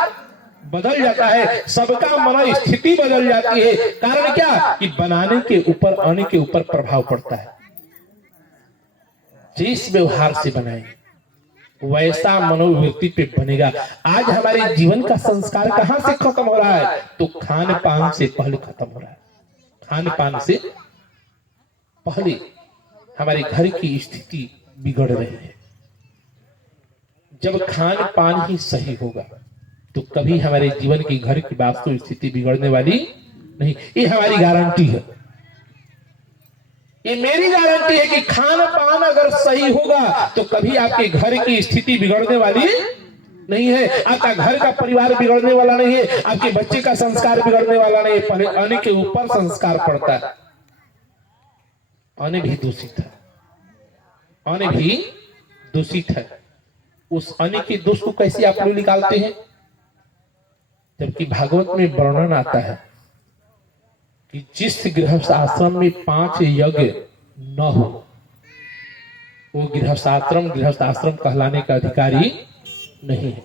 बदल जाता है, सबका मन स्थिति बदल जाती है। कारण क्या कि बनाने के ऊपर, अन्न के ऊपर प्रभाव पड़ता है। जिस व्यवहार से बनाएंगे वैसा मनोवृत्ति पे बनेगा। आज हमारे जीवन का संस्कार कहां से खत्म हो रहा है? तो खान पान से पहले खत्म हो रहा है। खान पान से पहले हमारे घर की स्थिति बिगड़ रही है। जब खान पान ही सही होगा तो कभी हमारे जीवन की, घर की वास्तु स्थिति बिगड़ने वाली नहीं। ये हमारी गारंटी है, ये मेरी गारंटी है कि खान पान अगर सही होगा तो कभी आपके घर की स्थिति बिगड़ने वाली नहीं है, आपका घर का परिवार बिगड़ने वाला नहीं है, आपके बच्चे का संस्कार बिगड़ने वाला नहीं है। पहले अन्न के ऊपर संस्कार पड़ता है। अन्न भी दूषित है, अन्न भी दूषित है। उस अन्न के दोष को कैसे आप लोग निकालते हैं? जबकि भागवत में वर्णन आता है कि जिस गृहस्थ आश्रम में 5 यज्ञ न हो, वो गृहस्थ आश्रम कहलाने का अधिकारी नहीं है।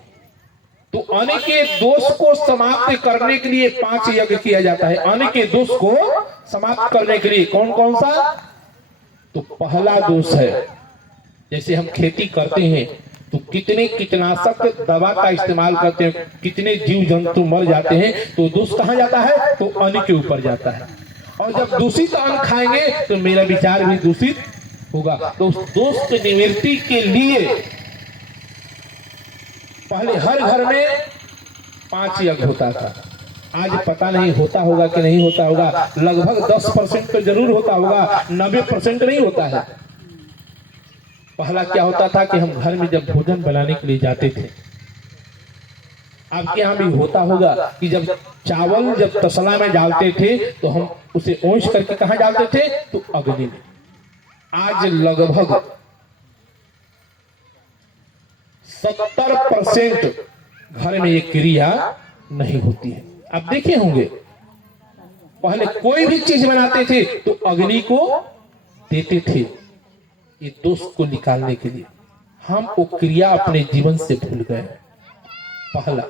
तो अन्न के दोष को समाप्त करने के लिए 5 यज्ञ किया जाता है। अन्न के दोष को समाप्त करने के लिए कौन कौन सा? तो पहला दोष है, जैसे हम खेती करते हैं तो कितने कीटनाशक दवा का इस्तेमाल करते हैं, कितने जीव जंतु मर जाते हैं, तो दोष कहां जाता है? तो अन्न के ऊपर जाता है। और जब दूषित अन्न खाएंगे तो मेरा विचार भी दूषित होगा। तो उस दोष की निवृत्ति के लिए पहले हर घर में 5 यज्ञ होता था। आज पता नहीं होता होगा कि नहीं होता होगा, लगभग 10% तो जरूर होता होगा, 90% नहीं होता है। पहला क्या होता था कि हम घर में जब भोजन बनाने के लिए जाते थे, आपके यहाँ भी होता होगा कि जब चावल जब तसला में डालते थे तो हम उसे ओंछ करके कहां डालते थे? तो अग्नि में। आज लगभग 70% घर में ये क्रिया नहीं होती है। आप देखे होंगे पहले कोई भी चीज बनाते थे तो अग्नि को देते थे, ये दोष को निकालने के लिए। हम वो क्रिया अपने जीवन से भूल गए, पहला।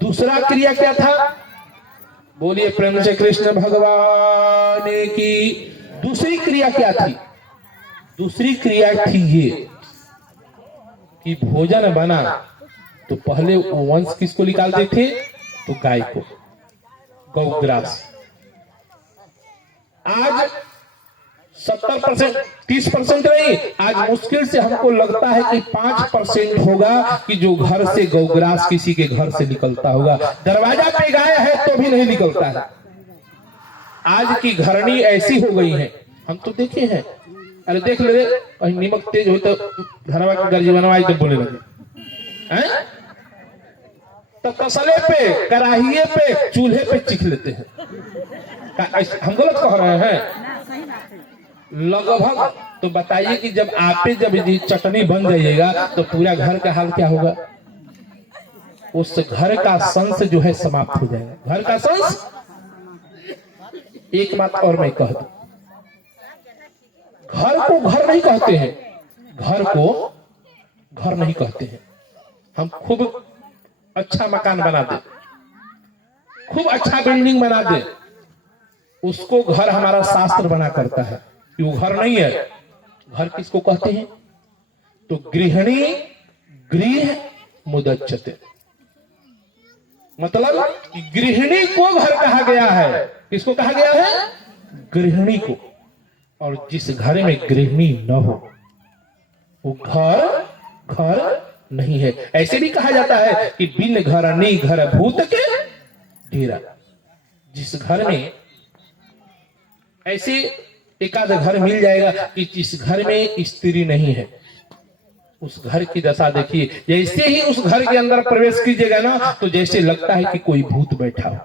दूसरा क्रिया क्या था? बोलिए प्रेम से कृष्ण भगवान की। दूसरी क्रिया क्या थी? दूसरी क्रिया थी ये कि भोजन बना तो पहले वो वंश किसको निकालते थे? तो गाय को, गौग्रास। आज 70%, 30% नहीं, आज मुश्किल से हमको लगता है कि 5% होगा कि जो घर से गौग्रास किसी के घर से निकलता होगा। दरवाजा पे गाय है तो भी नहीं निकलता है। आज की घरनी ऐसी हो गई है, हम तो देखे हैं। अरे देख ले, कहीं नीमक तेज हो तो घरवा के गर्जी बनवाई तो बोले लगे हैं, तो तसले पे, कराहिए पे, चूल्हे पे चिख लेते हैं। हम गलत कह रहे हैं? लगभग। तो बताइए कि जब आपे जब चटनी बन जाइएगा तो पूरा घर का हाल क्या होगा? उस घर का संस जो है समाप्त हो जाएगा। घर का संस। एक बात और मैं कह दूं, घर को घर नहीं कहते हैं, घर को घर नहीं कहते हैं। हम खूब अच्छा मकान बना दे, खूब अच्छा बिल्डिंग बना दे, उसको घर हमारा शास्त्र बना करता है कि वो घर नहीं है। घर किसको कहते हैं? तो गृहिणी गृह मुदच्यते, मतलब गृहिणी को घर कहा गया है। किसको कहा गया है? गृहिणी को। और जिस घर में गृहिणी न हो वो घर घर नहीं है। ऐसे भी कहा जाता है कि बिन घरनी घर भूत के डेरा। जिस घर में ऐसे एकाध घर मिल जाएगा कि जिस घर में स्त्री नहीं है, उस घर की दशा देखिए। जैसे ही उस घर के अंदर प्रवेश कीजिएगा ना तो जैसे लगता है कि कोई भूत बैठा हो,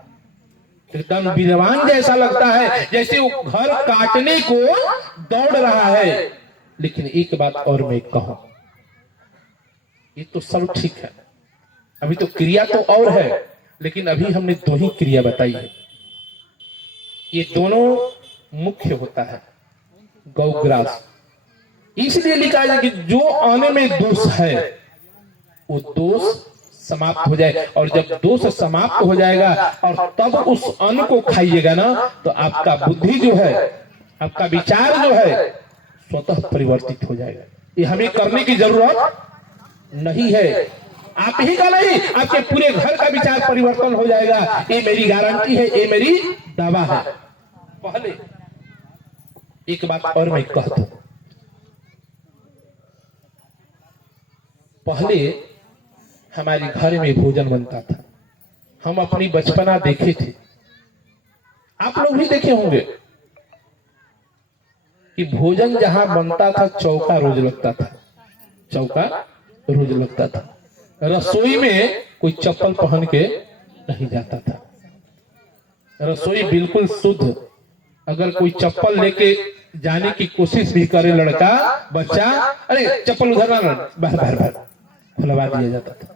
एकदम विलवान जैसा लगता है, जैसे वो घर काटने को दौड़ रहा है। लेकिन एक बात और मैं कहूं, ये तो सब ठीक है, अभी तो क्रिया तो और है, लेकिन अभी हमने दो ही क्रिया बताई है। ये दोनों मुख्य होता है। गौग्रास इसलिए लिखा है कि जो आने में दोष है वो दोष समाप्त हो जाए, और जब दोष समाप्त हो जाएगा और तब उस अन्न को खाइएगा ना तो आपका बुद्धि जो है, आपका विचार जो है स्वतः परिवर्तित हो जाएगा। ये हमें करने की जरूरत नहीं है। आप ही का नहीं, आपके पूरे घर का विचार परिवर्तन हो जाएगा। ये मेरी गारंटी है, ये मेरी दावा है। पहले एक बात और मैं कह दूं, पहले हमारे घर में भोजन बनता था, हम अपनी बचपना देखे थे, आप लोग भी देखे होंगे कि भोजन जहां बनता था चौका रोज लगता था, चौका रोज लगता था। रसोई में कोई चप्पल पहन के नहीं जाता था, रसोई बिल्कुल शुद्ध। अगर कोई चप्पल लेके जाने की कोशिश भी करे लड़का बच्चा, अरे चप्पल उधर ना, बाहर बाहर बाहर खुलवा दिया जाता था।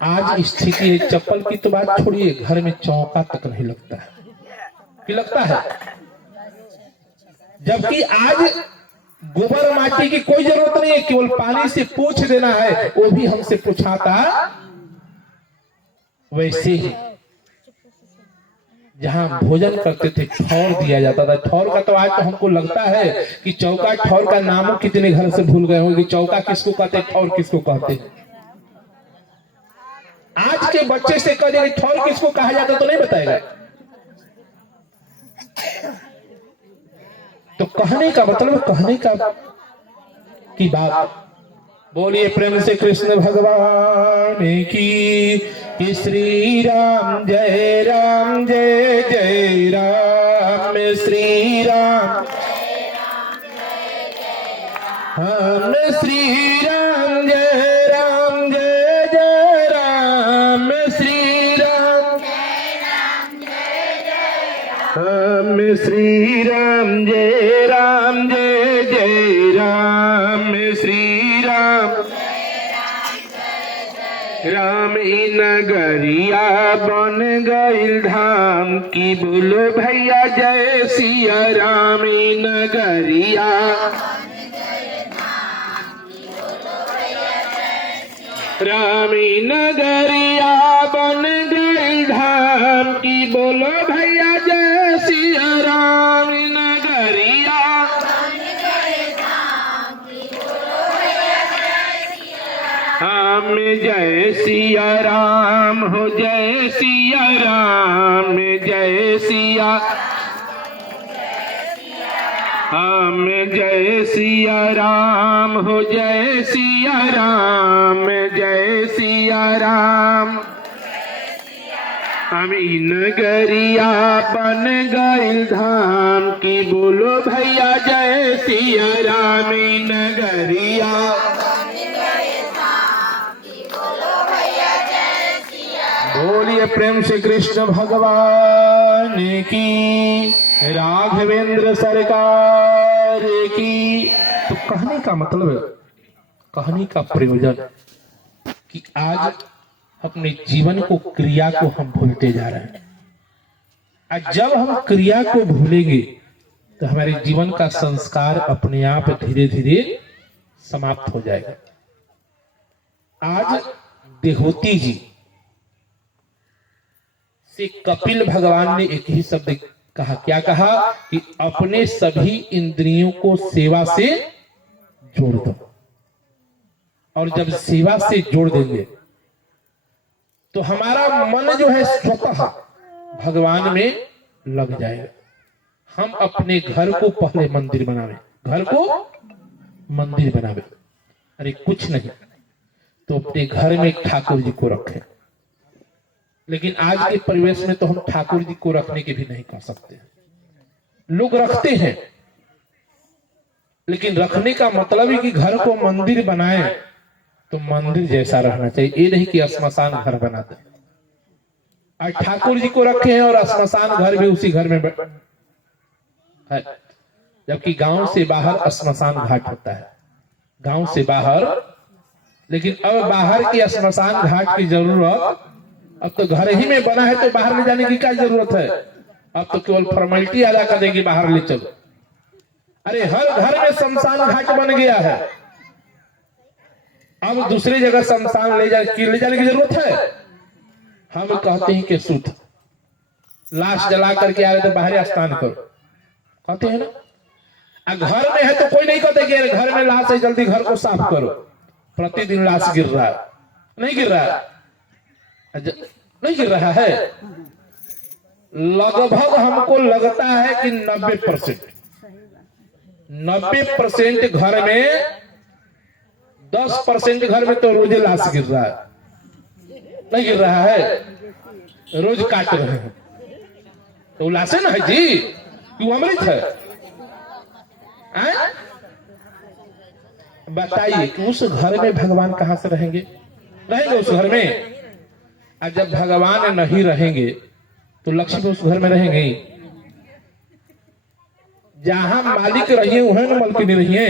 आज स्थिति है, चप्पल की तो बात छोड़िए, घर में चौका तक नहीं लगता है कि लगता है। जबकि आज गोबर माटी की कोई जरूरत नहीं है, केवल पानी से पोंछ देना है, वो भी हमसे पूछाता। वैसे ही जहां भोजन करते थे ठौर दिया जाता था। ठौर का तो आज तो हमको लगता है कि चौका, ठौर का नामों कितने घर से भूल गए होंगे। चौका किसको कहते, ठौर किसको कहते। आज के बच्चे से कह देंगे ठौर किसको कहा जाता तो नहीं बताएगा। तो कहने का मतलब, कहने का की बात। बोलिए प्रेम से कृष्ण भगवान की श्री राम जय राम जय जय राम श्री राम हम श्री राम जय राम जय जय राम श्री राम हम श्री राम जय राम जय जय राम श्री राम राम नगरिया बन गईल धाम की बोलो भैया जय सिया राम नगरिया रामी नगरिया बन गई धाम की बोलो भैया जय सिया राम नगरिया जय सिया राम हो, जय सिया राम, जय सिया हम, जय सिया राम हो, जय सिया राम, जय सिया राम। हम नगरिया बन गइल धाम की, बोलो भैया जय सिया राम। नगरिया बोलिए प्रेम से कृष्ण भगवान की, राघवेंद्र सरकार की। तो कहने का मतलब, कहने का प्रयोजन कि आज अपने जीवन को, क्रिया को हम भूलते जा रहे हैं। आज जब हम क्रिया को भूलेंगे तो हमारे जीवन का संस्कार अपने आप धीरे धीरे समाप्त हो जाएगा। आज देहोती जी से कपिल भगवान ने एक ही शब्द कहा, क्या कहा कि अपने सभी इंद्रियों को सेवा से जोड़ दो। और जब सेवा से जोड़ देंगे तो हमारा मन जो है स्वतः भगवान में लग जाएगा। हम अपने घर को पहले मंदिर बनावे, घर को मंदिर बनावे। अरे कुछ नहीं तो अपने घर में ठाकुर जी को रखें। लेकिन आज के परिवेश में तो हम ठाकुर जी को रखने के भी नहीं कर सकते। लोग रखते हैं, लेकिन रखने का मतलब है कि घर को मंदिर बनाए तो मंदिर जैसा रहना चाहिए, ये नहीं कि श्मशान घर बनाते। आज ठाकुर जी को रखे हैं और श्मशान घर भी उसी घर में है, जबकि गांव से बाहर श्मशान घाट होता है, गांव से बाहर। लेकिन अब बाहर की श्मशान घाट की जरूरत, अब तो घर ही में बना है तो बाहर ले जाने की क्या जरूरत है। अब तो केवल फॉर्मेलिटी अदा कर देगी, बाहर ले चलो। अरे हर घर में शमशान घाट बन गया है, अब दूसरी जगह शमशान ले जाने की जरूरत है। हम कहते हैं कि शुद्ध लाश जला करके आ रहे तो बाहर स्नान करो, कहते हैं ना। घर में है तो कोई नहीं कहते कि घर में लाश है जल्दी घर को साफ करो। प्रतिदिन लाश गिर रहा है, नहीं गिर रहा है, नहीं गिर रहा है। लगभग हमको लगता है कि 90% घर में, 10% घर में तो रोज लाश गिर रहा है, नहीं गिर रहा है, रोज काट रहे हैं। तो लाशें ना है जी, क्यों अमृत है? बताइए कि उस घर में भगवान कहां से रहेंगे? रहेंगे उस घर में। और जब भगवान नहीं रहेंगे तो लक्ष्मी उस घर में रहेंगे। जहां मालिक रहिए वहां न मलकिनी रहिए।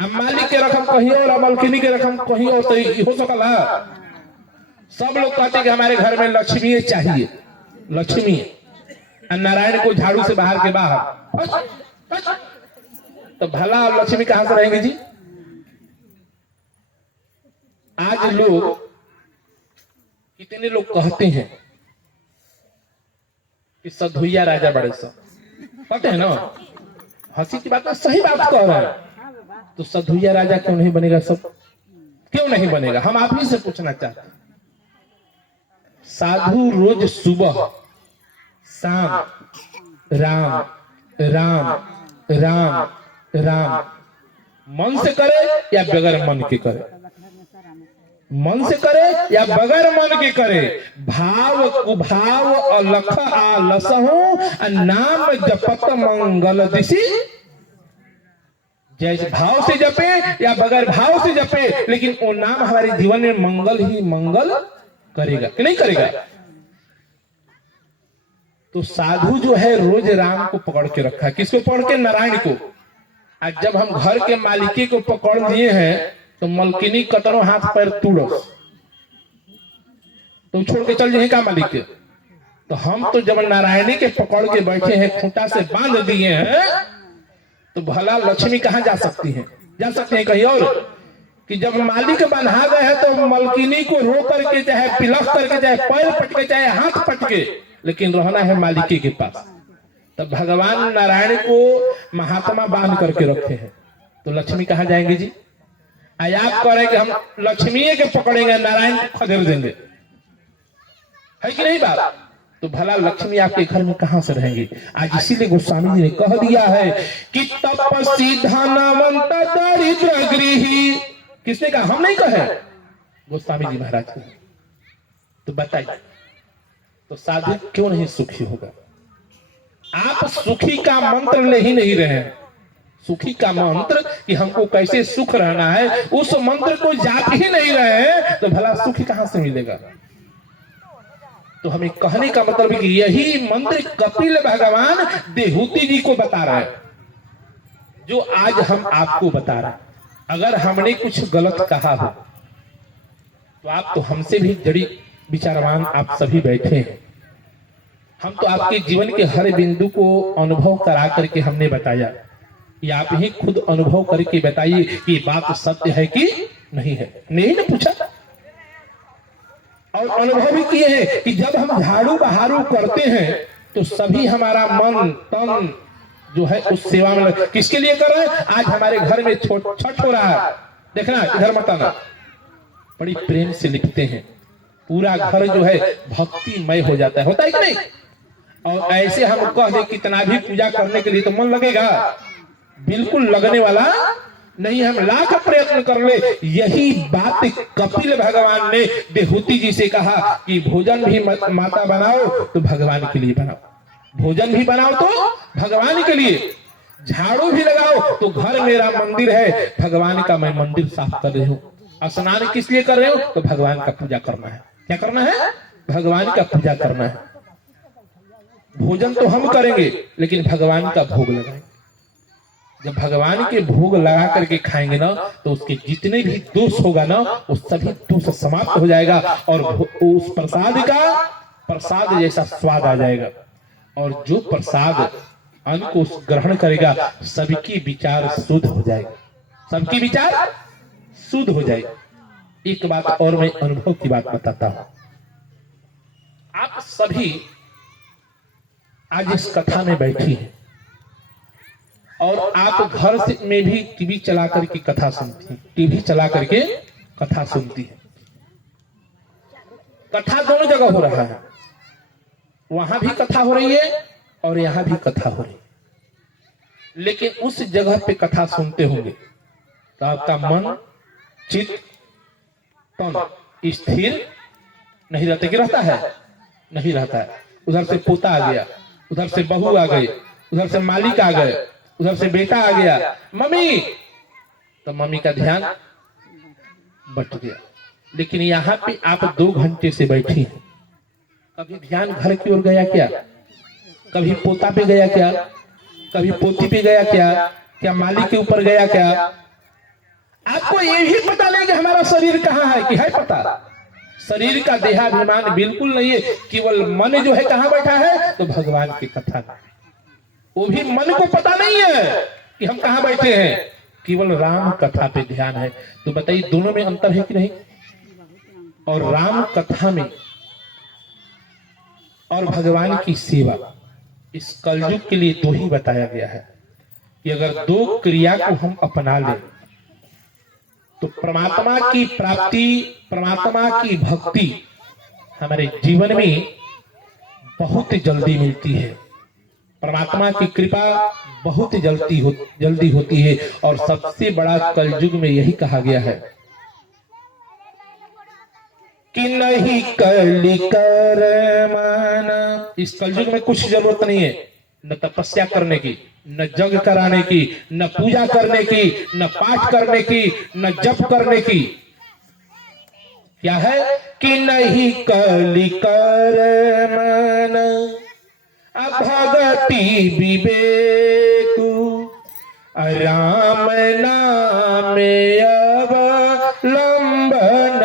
अब मालिक के रकम कहीं और, मलकिनी के रकम कहीं और, तो हो सकला। सब लोग कहते हैं कि हमारे घर में लक्ष्मी चाहिए, लक्ष्मी। नारायण को झाड़ू से बाहर के बाहर, तो भला लक्ष्मी कहां से रहेंगे जी? आज लोग, कितने लोग कहते हैं कि सधुइया राजा बड़े सब, कहते हैं ना, हंसी की बात है, सही बात कह रहे हैं। तो सधुइया राजा क्यों नहीं बनेगा? सब क्यों नहीं बनेगा? हम आप ही से पूछना चाहते हैं। साधु रोज सुबह शाम राम राम राम राम मन से करे या बगैर मन के करे? मन से करे या बगैर मन के करे? भाव कुभाव अलख आलसहु नाम जपत मंगल दिशि। जैसे भाव से जपे या बगैर भाव से जपे, लेकिन वो नाम हमारे जीवन में मंगल ही मंगल करेगा कि नहीं करेगा? तो साधु जो है रोज राम को पकड़ के रखा है। किसको पकड़ के? नारायण को। आज जब हम घर के मालिकी को पकड़ लिए हैं तो मलकिनी कतरो हाथ पैर तोड़ो तो छोड़ के चल जाए का मालिक के। तो हम तो जब नारायणी के पकड़ के बैठे हैं, खूंटा से बांध दिए हैं, तो भला लक्ष्मी कहां जा सकती है? जा सकते हैं कहीं और? कि जब मालिक बंधा गए हैं तो मलकिनी को रो करके, चाहे पिलख करके, चाहे पैर पटके, चाहे हाथ पटके, लेकिन रहना है मालिकी के पास। तब भगवान नारायण को महात्मा बांध करके रखे हैं, तो लक्ष्मी कहां जाएंगे जी? आज आप कह रहे हैं कि हम लक्ष्मी के पकड़ेंगे, नारायण को खदेड़ देंगे, है कि नहीं बात? तो भला लक्ष्मी आपके घर में कहां से रहेंगी? आज इसीलिए गोस्वामी जी ने कह दिया है कि तपस्वी धनवंत दरिद्र गृही। किसने कहा? हम नहीं कहे, गोस्वामी जी महाराज को। तो बताइए, तो साधु क्यों नहीं सुखी होगा? आप सुखी का मंत्र ले ही नहीं रहे हैं। सुखी का मंत्र कि हमको कैसे सुख रहना है, उस मंत्र को जाप ही नहीं रहे हैं, तो भला सुख कहां से मिलेगा? तो हमें कहने का मतलब है कि यही मंत्र कपिल भगवान देहूति जी को बता रहे हैं, जो आज हम आपको बता रहे हैं। अगर हमने कुछ गलत कहा हो तो आप तो हमसे भी जड़ी विचारवान आप सभी बैठे हैं। हम तो आपके जीवन के हर बिंदु को अनुभव करा करके हमने बताया, या आप ही खुद अनुभव करके बताइए कि बात सत्य है कि नहीं है। नहीं ना पूछा, और अनुभव भी किए हैं कि जब हम झाड़ू बहारू करते हैं तो सभी हमारा मन तन जो है उस सेवा में किसके लिए कर रहे हैं? आज हमारे घर में छठ हो रहा है, देखना इधर मत आना, बड़ी प्रेम से लिखते हैं, पूरा घर जो है भक्तिमय हो जाता है, होता है कि नहीं? और ऐसे हम कह दे कितना भी पूजा करने के लिए तो मन लगेगा? बिल्कुल लगने वाला नहीं। हम लाख प्रयत्न कर ले, यही बात कपिल भगवान ने देहूति जी से कहा कि भोजन भी माता बनाओ तो भगवान के लिए बनाओ, भोजन भी बनाओ तो भगवान के लिए, झाड़ू भी लगाओ तो घर मेरा मंदिर है, भगवान का मैं मंदिर साफ कर रही हूँ। स्नान किस लिए कर रहे हो? तो भगवान का पूजा करना है। क्या करना है? भगवान का पूजा करना है। भोजन तो हम करेंगे लेकिन भगवान का भोग लगाएंगे। जब भगवान के भोग लगा करके खाएंगे ना, तो उसके जितने भी दोष होगा ना, वो सभी दोष समाप्त हो जाएगा, और उस प्रसाद जैसा स्वाद आ जाएगा। और जो प्रसाद अन्न को ग्रहण करेगा, सबकी विचार शुद्ध हो जाएगा, सबकी विचार शुद्ध हो जाएगी। एक बात और मैं अनुभव की बात बताता हूं। आप सभी आज इस कथा में बैठी हैं, और आप घर से में भी टीवी चला करके कथा सुनती हैं, टीवी चला करके कथा सुनती है। कथा दोनों जगह हो रहा है, वहां भी कथा हो रही है और यहां भी कथा हो रही है। लेकिन उस जगह पे कथा सुनते होंगे तो आपका मन चित्त तन स्थिर नहीं रहता कि रहता है? नहीं रहता है। उधर से पोता आ गया, उधर से बहू आ गई, उधर से मालिक आ गए, उधर से बेटा आ गया, मम्मी, तो मम्मी का ध्यान बट गया। लेकिन यहाँ पे आप 2 घंटे से बैठी हैं, कभी ध्यान घर की ओर गया क्या? कभी पोता पे गया क्या? कभी पोती पे गया क्या? क्या मालिक के ऊपर गया क्या? आपको ये भी पता नहीं कि हमारा शरीर कहाँ है, कि है पता? शरीर का देहाभिमान बिल्कुल नहीं है, केवल मन जो है कहाँ बैठा है? तो भगवान की कथा में। वो भी मन को पता नहीं है कि हम कहाँ बैठे हैं, केवल राम कथा पे ध्यान है। तो बताइए दोनों में अंतर है कि नहीं? और राम कथा में और भगवान की सेवा, इस कलयुग के लिए 2 ही बताया गया है कि अगर 2 क्रिया को हम अपना लें तो परमात्मा की प्राप्ति, परमात्मा की भक्ति हमारे जीवन में बहुत जल्दी मिलती है। परमात्मा की कृपा बहुत जल्दी होती है। और सबसे बड़ा कलयुग में यही कहा गया है कि नहीं कली कर मन। इस कलयुग में कुछ जरूरत नहीं है, न तपस्या करने की, न जग कराने की, न पूजा करने की, न पाठ करने की, न जप करने की। क्या है कि नहीं कली कर मन भगति विवेक राम नाम अवलंबन।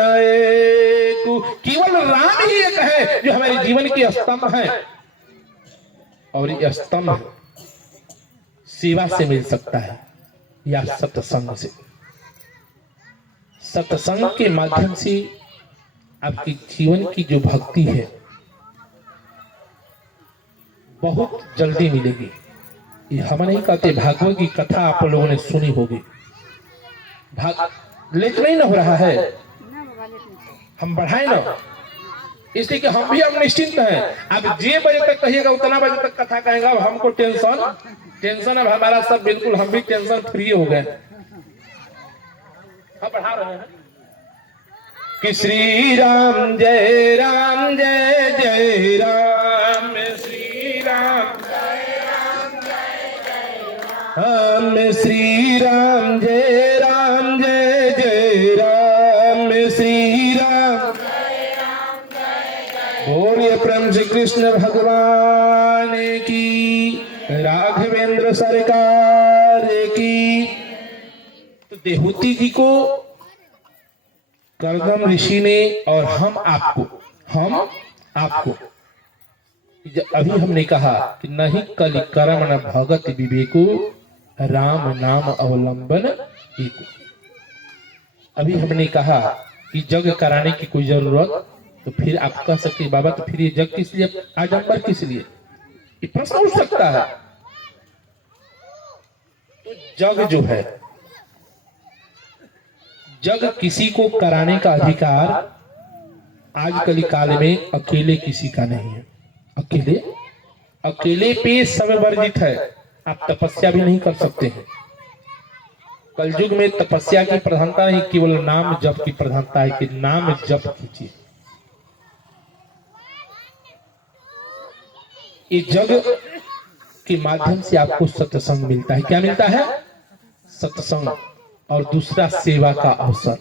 केवल राम ही एक है जो हमारे जीवन की स्तंभ है, और ये स्तंभ सेवा से मिल सकता है या सत्संग से। सत्संग के माध्यम से आपकी जीवन की जो भक्ति है बहुत जल्दी मिलेगी। ये हम नहीं कहते, भागवत की कथा आप लोगों ने सुनी होगी। लेट नहीं ना हो रहा है, हम बढ़ाए ना, इसलिए कि हम भी अब निश्चिंत हैं। अब जे बजे तक कहिएगा उतना बजे तक कथा कहेगा। अब हमको टेंशन अब हमारा सब बिल्कुल, हम भी टेंशन फ्री हो गए। हम बढ़ा रहे हैं कि श्री राम जय राम जय जय राम, श्री राम जय राम जय जय राम, श्री राम जय राम जय जय राम, श्री राम जय राम जय जय। बोलिए प्रेम श्री कृष्ण भगवान की, राघवेंद्र सरकार की। तो देहूती जी को करदम ऋषि ने और हम आपको अभी हमने कहा कि नहीं कलि कर्म न भगत विवेको, राम नाम अवलंबन एको। अभी हमने कहा कि जग कराने की कोई जरूरत, तो फिर आप कह सकते बाबा तो फिर ये जग किस लिए, आडंबर किस लिए, ये प्रश्न उठ सकता है। तो जग जो है, जग किसी को कराने का अधिकार आजकल काल में अकेले किसी का नहीं है। अकेले पे सब वर्जित है। आप तपस्या भी नहीं कर सकते हैं। कलयुग में तपस्या की प्रधानता नहीं, केवल नाम जप की प्रधानता है कि नाम जप कीजिए। इस जग के माध्यम से आपको सत्संग मिलता है। क्या मिलता है? सत्संग। और दूसरा सेवा का अवसर।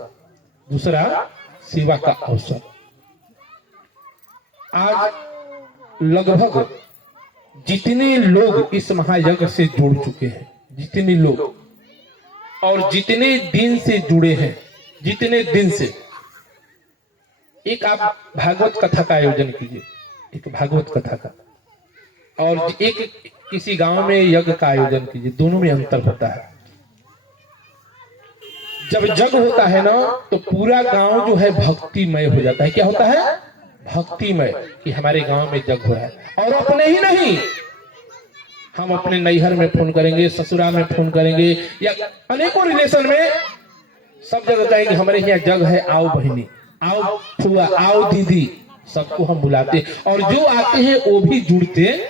आज लगभग जितने लोग इस महायज्ञ से जुड़ चुके हैं, जितने लोग और जितने दिन से जुड़े हैं, जितने दिन से, एक आप भागवत कथा का आयोजन कीजिए, एक भागवत कथा का, और एक किसी गांव में यज्ञ का आयोजन कीजिए, दोनों में अंतर होता है। जब यज्ञ होता है ना, तो पूरा गांव जो है भक्तिमय हो जाता है। क्या होता है? भक्तिमय, कि हमारे गांव में यज्ञ हो रहा है। और अपने ही नहीं, हम अपने नैहर में फोन करेंगे, ससुराल में फोन करेंगे, या अनेकों रिलेशन में सब जगह कहेंगे हमारे यहाँ यज्ञ है, आओ बहिनी, आओ फुआ, आओ दीदी, सबको हम बुलाते, और जो आते हैं वो भी जुड़ते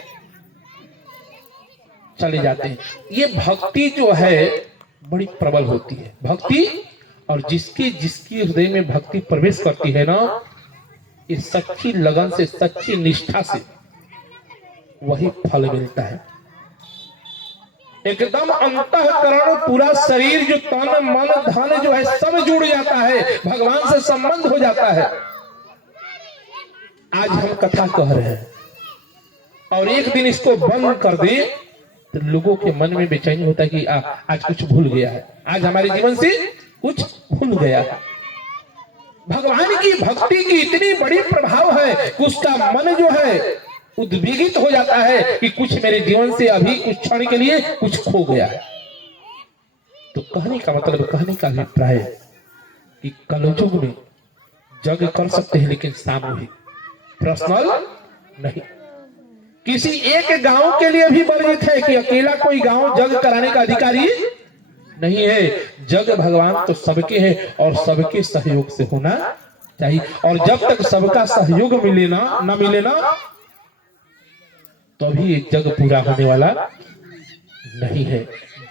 चले जाते हैं। ये भक्ति जो है बड़ी प्रबल होती है भक्ति, और जिसकी हृदय में भक्ति प्रवेश करती है ना, इस सच्ची लगन से, सच्ची निष्ठा से वही फल मिलता है। एकदम अंतःकरण, पूरा शरीर, जो तन मन धन जो है सब जुड़ जाता है, भगवान से संबंध हो जाता है। आज हम कथा कह रहे हैं और एक दिन इसको बंद कर दे तो लोगों के मन में बेचैनी होता है कि आज कुछ भूल गया है, आज हमारे जीवन से कुछ भूल गया है। भगवान की भक्ति की इतनी बड़ी प्रभाव है कि उसका मन जो है उद्वेगित हो जाता है कि कुछ मेरे जीवन से अभी कुछ क्षण के लिए कुछ खो गया है। तो कहने का मतलब, कहने का अभिप्राय कि कलयुग में यज्ञ कर सकते हैं, लेकिन सामूहिक, पर्सनल नहीं। किसी एक गांव के लिए भी वर्जित है कि अकेला कोई गांव यज्ञ कराने का अधिकारी नहीं है। यज्ञ भगवान तो सबके है और सबके सहयोग से होना चाहिए। और जब तक सबका सहयोग मिले ना, न मिले ना, तभी तो यज्ञ पूरा होने वाला नहीं है।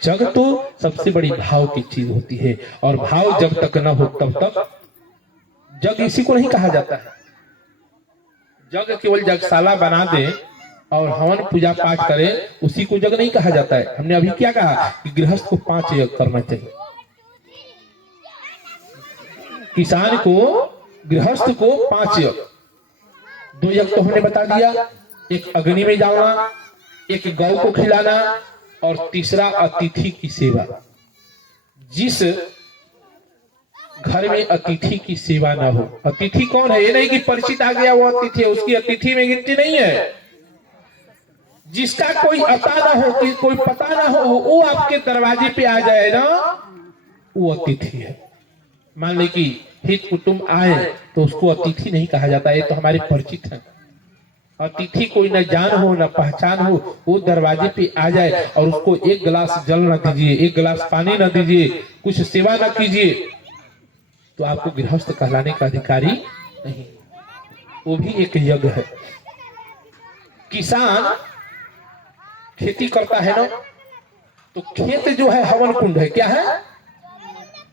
यज्ञ तो सबसे बड़ी भाव की चीज होती है, और भाव जब तक न हो तब तक यज्ञ इसी को नहीं कहा जाता है। यज्ञ केवल यज्ञशाला बना दे और हवन पूजा पाठ करे, उसी को यज्ञ नहीं कहा जाता है। हमने अभी क्या कहा कि गृहस्थ को 5 यज्ञ करना चाहिए। किसान को, गृहस्थ को 5 यज्ञ, 2 यज्ञ तो हमने बता दिया, एक अग्नि में डालना, एक गौ को खिलाना, और तीसरा अतिथि की सेवा। जिस घर में अतिथि की सेवा ना हो, अतिथि कौन है? ये नहीं कि परिचित आ गया वो अतिथि है, उसकी अतिथि में गिनती नहीं है। जिसका कोई अता ना हो, कोई पता ना हो, वो आपके दरवाजे पे आ जाए ना, वो अतिथि है। मान ले कि हित कुटुंब आए तो उसको अतिथि नहीं कहा जाता है, तो हमारे परिचित हैं। अतिथि कोई न जान हो न पहचान हो, वो दरवाजे पे आ जाए और उसको 1 गिलास जल न दीजिए, 1 गिलास पानी न दीजिए, कुछ सेवा न कीजिए, तो आपको गृहस्थ कहलाने का अधिकारी नहीं। वो भी एक यज्ञ है। किसान खेती करता है ना, तो खेत जो है हवन कुंड है, क्या है,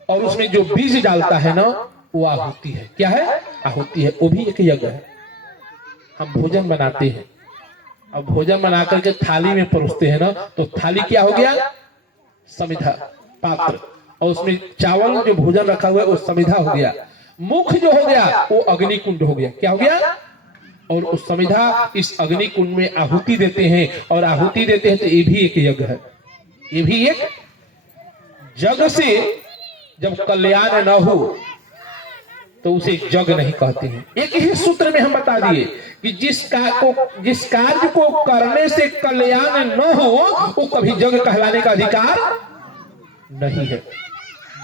और उसमें जो बीज डालता है ना वो आहुति है। क्या है? आहुति है। वो भी एक यज्ञ है। हम भोजन बनाते हैं, अब भोजन बना करके थाली में परोसते हैं ना, तो थाली क्या हो गया? समिधा, पात्र, और उसमें चावल जो भोजन रखा हुआ है वो समिधा हो गया। मुख जो हो गया वो अग्नि कुंड हो गया। क्या हो गया? और उस समिधा इस अग्नि कुंड में आहुति देते हैं, और आहुति देते हैं तो ये भी एक यज्ञ है। ये भी एक जग से जब कल्याण न हो तो उसे जग नहीं कहते हैं। एक ही सूत्र में हम बता दिए कि जिस कार्य को करने से कल्याण न हो वो कभी जग कहलाने का अधिकार नहीं है।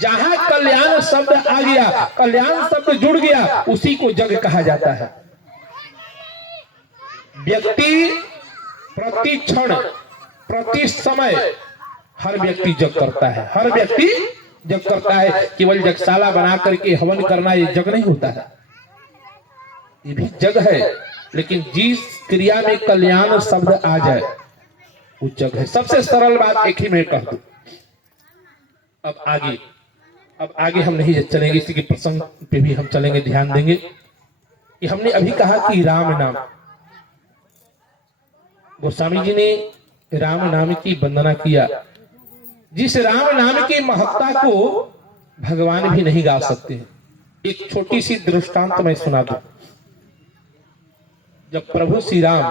जहां कल्याण शब्द आ गया, कल्याण शब्द जुड़ गया, उसी को जग कहा जाता है। व्यक्ति प्रति क्षण प्रति समय हर व्यक्ति जग करता है, हर व्यक्ति जग करता है। केवल जगशाला बना करके हवन करना ये जग नहीं होता है, ये भी जग है। लेकिन जिस क्रिया में कल्याण शब्द आ जाए वो जग है। सबसे सरल बात एक ही में कह दूं। अब आगे हम नहीं चलेंगे, इसी के प्रसंग पे भी हम चलेंगे, ध्यान देंगे कि हमने अभी कहा कि राम नाम, गोस्वामी जी ने राम नाम की वंदना किया। जिस राम नाम की महत्ता को भगवान भी नहीं गा सकते। एक छोटी सी दृष्टांत मैं सुना दूं। जब प्रभु श्री राम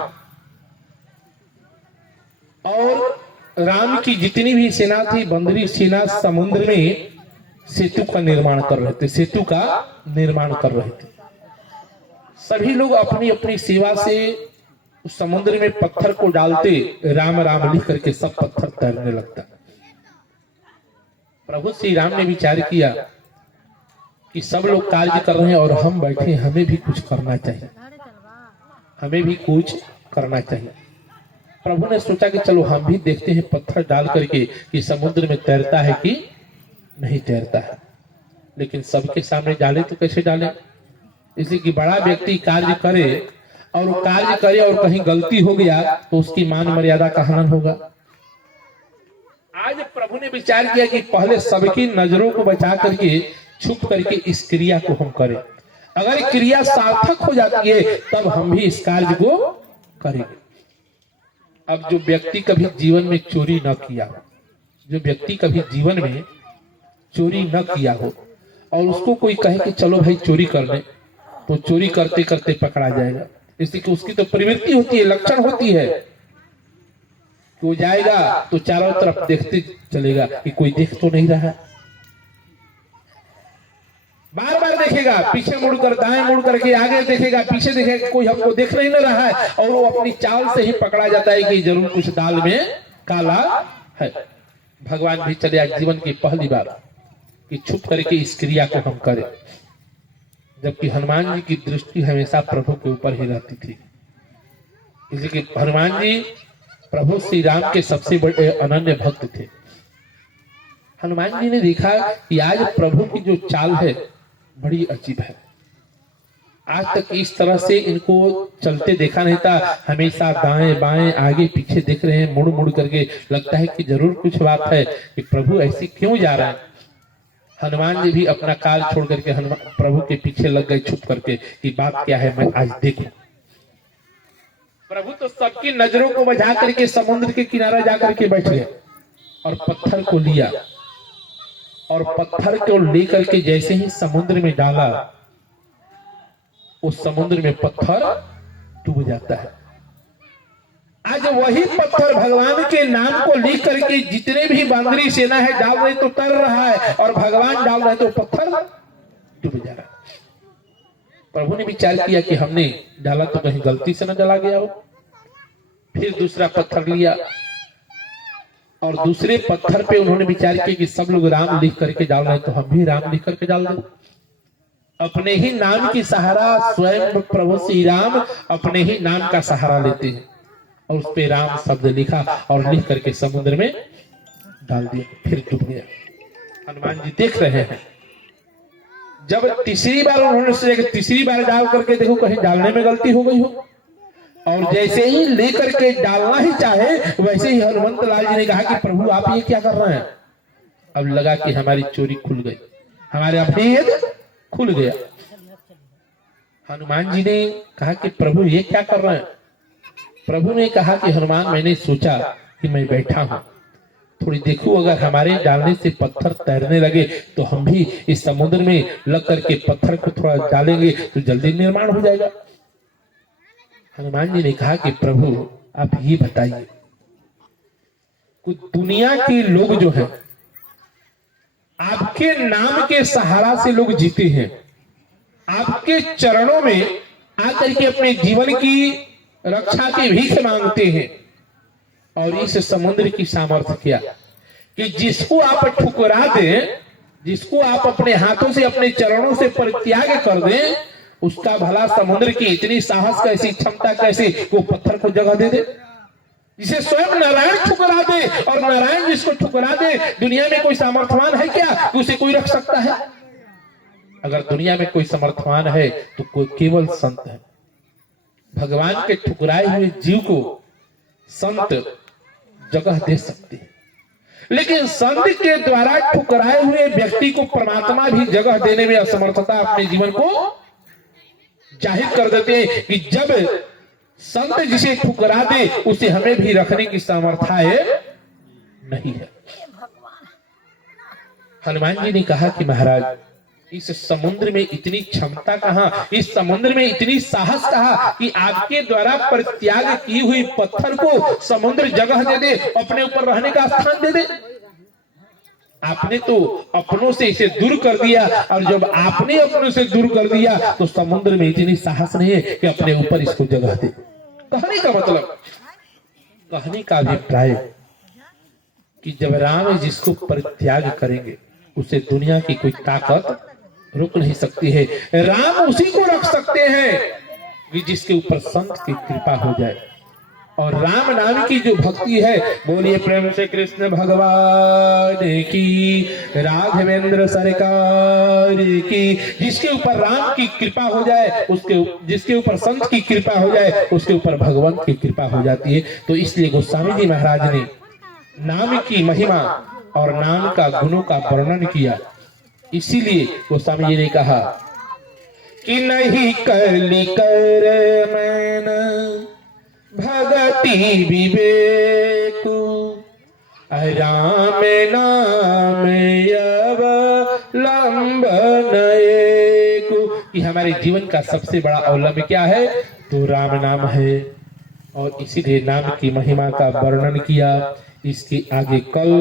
और राम की जितनी भी सेना थी, बंदरी सेना, समुद्र में सेतु का निर्माण कर रहे थे, सेतु का निर्माण कर रहे थे। सभी लोग अपनी अपनी सेवा से उस समुद्र में पत्थर को डालते, राम राम लिख करके सब पत्थर तैरने लगता। प्रभु श्री राम ने विचार किया कि सब लोग कार्य कर रहे हैं और हम बैठे, हमें भी कुछ करना चाहिए, हमें भी कुछ करना चाहिए। प्रभु ने सोचा कि चलो हम भी देखते हैं पत्थर डाल करके कि समुद्र में तैरता है कि नहीं तैरता है। लेकिन सबके सामने डाले तो कैसे डाले? इसलिए कि बड़ा व्यक्ति कार्य करे और वो कार्य करे और कहीं गलती हो गया तो उसकी मान मर्यादा का हनन होगा। आज प्रभु ने विचार किया कि पहले सबकी नजरों को बचा करके छुप करके इस क्रिया को हम करें। अगर क्रिया सार्थक हो जाती है तब हम भी इस कार्य को करेंगे। अब जो व्यक्ति कभी जीवन में चोरी न किया हो, जो व्यक्ति कभी जीवन में चोरी न किया हो और उसको कोई कहे कि चलो भाई चोरी कर ले, तो चोरी करते करते पकड़ा जाएगा। इसलिए कि उसकी तो प्रवृत्ति होती है, लक्षण होती है। वो जाएगा तो चारों तरफ देखते चलेगा कि कोई देख तो नहीं रहा, बार बार देखेगा, पीछे मुड़कर, दाएं मुड़ करके आगे देखेगा, पीछे देखेगा, कोई हमको देख नहीं ना रहा है, और वो अपनी चाल से ही पकड़ा जाता है कि जरूर कुछ दाल में काला है। भगवान भी चले आज जीवन की पहली बार कि छुप करके इस क्रिया को हम करें, जबकि हनुमान जी की दृष्टि हमेशा प्रभु के ऊपर ही रहती थी। इसलिए हनुमान जी प्रभु श्री राम के सबसे बड़े अनन्य भक्त थे। हनुमान जी ने देखा कि आज प्रभु की जो चाल है बड़ी अजीब है। आज तक इस तरह से इनको चलते देखा नहीं था। हमेशा दाएं बाएं आगे पीछे देख रहे हैं, मुड़ मुड़ करके। लगता है कि जरूर कुछ बात है कि प्रभु ऐसी क्यों जा रहे हैं। हनुमान जी भी अपना काल छोड़ करके हनुमान प्रभु के पीछे लग गए छुप करके कि बात क्या है, मैं आज देखूं। प्रभु तो सबकी नजरों को बचा करके समुद्र के किनारे जाकर के बैठ गए और पत्थर को लिया, और पत्थर को लेकर के जैसे ही समुद्र में डाला, उस समुद्र में पत्थर डूब जाता है। आज वही पत्थर भगवान के नाम को लिख करके जितने भी बांदरी सेना है डाल रहे तो तर रहा है, और भगवान डाल रहे तो पत्थर डूब जा रहा है। प्रभु ने विचार किया कि हमने डाला तो कहीं गलती से न डाला गया हो। फिर दूसरा पत्थर लिया और दूसरे पत्थर पे उन्होंने विचार किया कि सब लोग राम लिख करके डाल रहे हैं तो हम भी राम लिख करके डाल दें। अपने ही नाम की सहारा स्वयं प्रभु श्री राम अपने ही नाम का सहारा लेते हैं, और उस पे राम शब्द लिखा और लिख करके समुद्र में डाल दिया, फिर डूब गया। हनुमान जी देख रहे हैं जब तीसरी बार उन्होंने सोचा कि तीसरी बार डाल करके देखो कहीं डालने में गलती हो गई हो, और जैसे ही लेकर के डालना ही चाहे वैसे ही हनुमंत लाल जी ने कहा कि प्रभु आप ये क्या कर रहे हैं। अब लगा कि हमारी चोरी खुल गई, हमारे अभेद खुल गया। हनुमान जी ने कहा कि प्रभु ये क्या कर रहे हैं। प्रभु ने कहा कि हनुमान मैंने सोचा कि मैं बैठा हूं, थोड़ी देखूं अगर हमारे डालने से पत्थर तैरने लगे तो हम भी इस समुद्र में लग करके पत्थर को थोड़ा डालेंगे तो जल्दी निर्माण हो जाएगा। हनुमान जी ने कहा कि प्रभु आप ये बताइए, कुछ दुनिया के लोग जो हैं आपके नाम के सहारा से लोग जीते हैं, आपके चरणों में आकर के अपने जीवन की रक्षा की भीख मांगते हैं, और इस समुद्र की सामर्थ्य क्या कि जिसको आप ठुकरा दें, जिसको आप अपने हाथों से अपने चरणों से परित्याग कर दें, उसका भला समुद्र की इतनी साहस कैसी, क्षमता कैसी, वो पत्थर को जगह दे दे। जिसे स्वयं नारायण ठुकरा दे, और नारायण जिसको ठुकरा दे, दुनिया में कोई सामर्थ्यवान है क्या कि उसे कोई रख सकता है। अगर दुनिया में कोई समर्थवान है तो कोई केवल संत है। भगवान के ठुकराए हुए जीव को संत जगह दे सकते हैं, लेकिन संत के द्वारा ठुकराए हुए व्यक्ति को परमात्मा भी जगह देने में असमर्थता अपने जीवन को जाहिर कर देते हैं कि जब संत जिसे ठुकरा दे उसे हमें भी रखने की सामर्थ्य नहीं है। हनुमान जी ने कहा कि महाराज इस समुद्र में इतनी क्षमता कहां, इस समुद्र में इतनी साहस कहां कि आपके द्वारा परित्याग की हुई पत्थर को समुद्र जगह दे दे, अपने ऊपर रहने का स्थान दे दे। आपने तो अपनों से इसे दूर कर दिया, और जब आपने अपनों से दूर कर दिया तो समुद्र में इतनी साहस नहीं है कि अपने ऊपर इसको जगह दे। कहने का मतलब, कहने का अभिप्राय कि जब राम जिसको परित्याग करेंगे उसे दुनिया की कोई ताकत रुक नहीं सकती है। राम उसी को रख सकते हैं कि जिसके ऊपर संत की कृपा हो जाए। और राम नाम की जो भक्ति है, बोलिए प्रेम से कृष्ण भगवान की, राघवेंद्र सरकार की। जिसके ऊपर राम की कृपा हो जाए, उसके जिसके ऊपर संत की कृपा हो जाए, उसके ऊपर भगवान की कृपा हो जाती है। तो इसलिए गोस्वामी जी महाराज ने नाम की महिमा और नाम का गुणों का वर्णन किया। इसीलिए गोस्वामी जी ने कहा कि नहीं कली कर मैन भगति विवेक, राम नाम अवलंबन एक। कि हमारे जीवन का सबसे बड़ा अवलंबन क्या है, तो राम नाम है। और इसीलिए नाम की महिमा का वर्णन किया। इसके आगे कल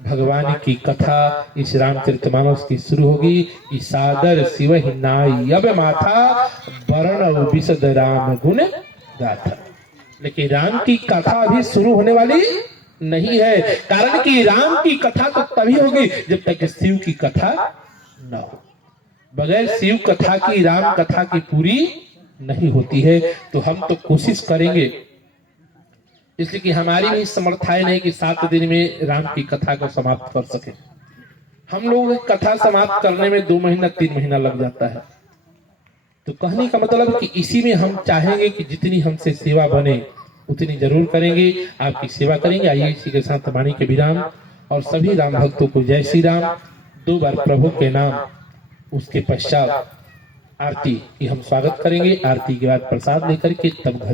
भगवान की कथा इस रामचरितमानस की शुरू होगी कि सादर शिव ही नाई अब माथा वर्ण विशद राम गुण गाथा। लेकिन राम की कथा अभी शुरू होने वाली नहीं है, कारण कि राम की कथा तो तभी होगी जब तक शिव की कथा न हो। बगैर शिव कथा की राम कथा की पूरी नहीं होती है। तो हम तो कोशिश करेंगे, इसलिए कि हमारी भी समर्थाएं नहीं कि 7 दिन में राम की कथा को समाप्त कर सके। हम लोग कथा समाप्त करने में 2 महीना 3 महीना लग जाता है। तो कहने का मतलब कि इसी में हम चाहेंगे कि जितनी हमसे सेवा बने उतनी जरूर करेंगे, आपकी सेवा करेंगे। आइए इसी के साथ वाणी के विराम, और सभी राम भक्तों को जय श्री राम। 2 बार प्रभु के नाम, उसके पश्चात आरती की हम स्वागत करेंगे। आरती के बाद प्रसाद लेकर के तब घर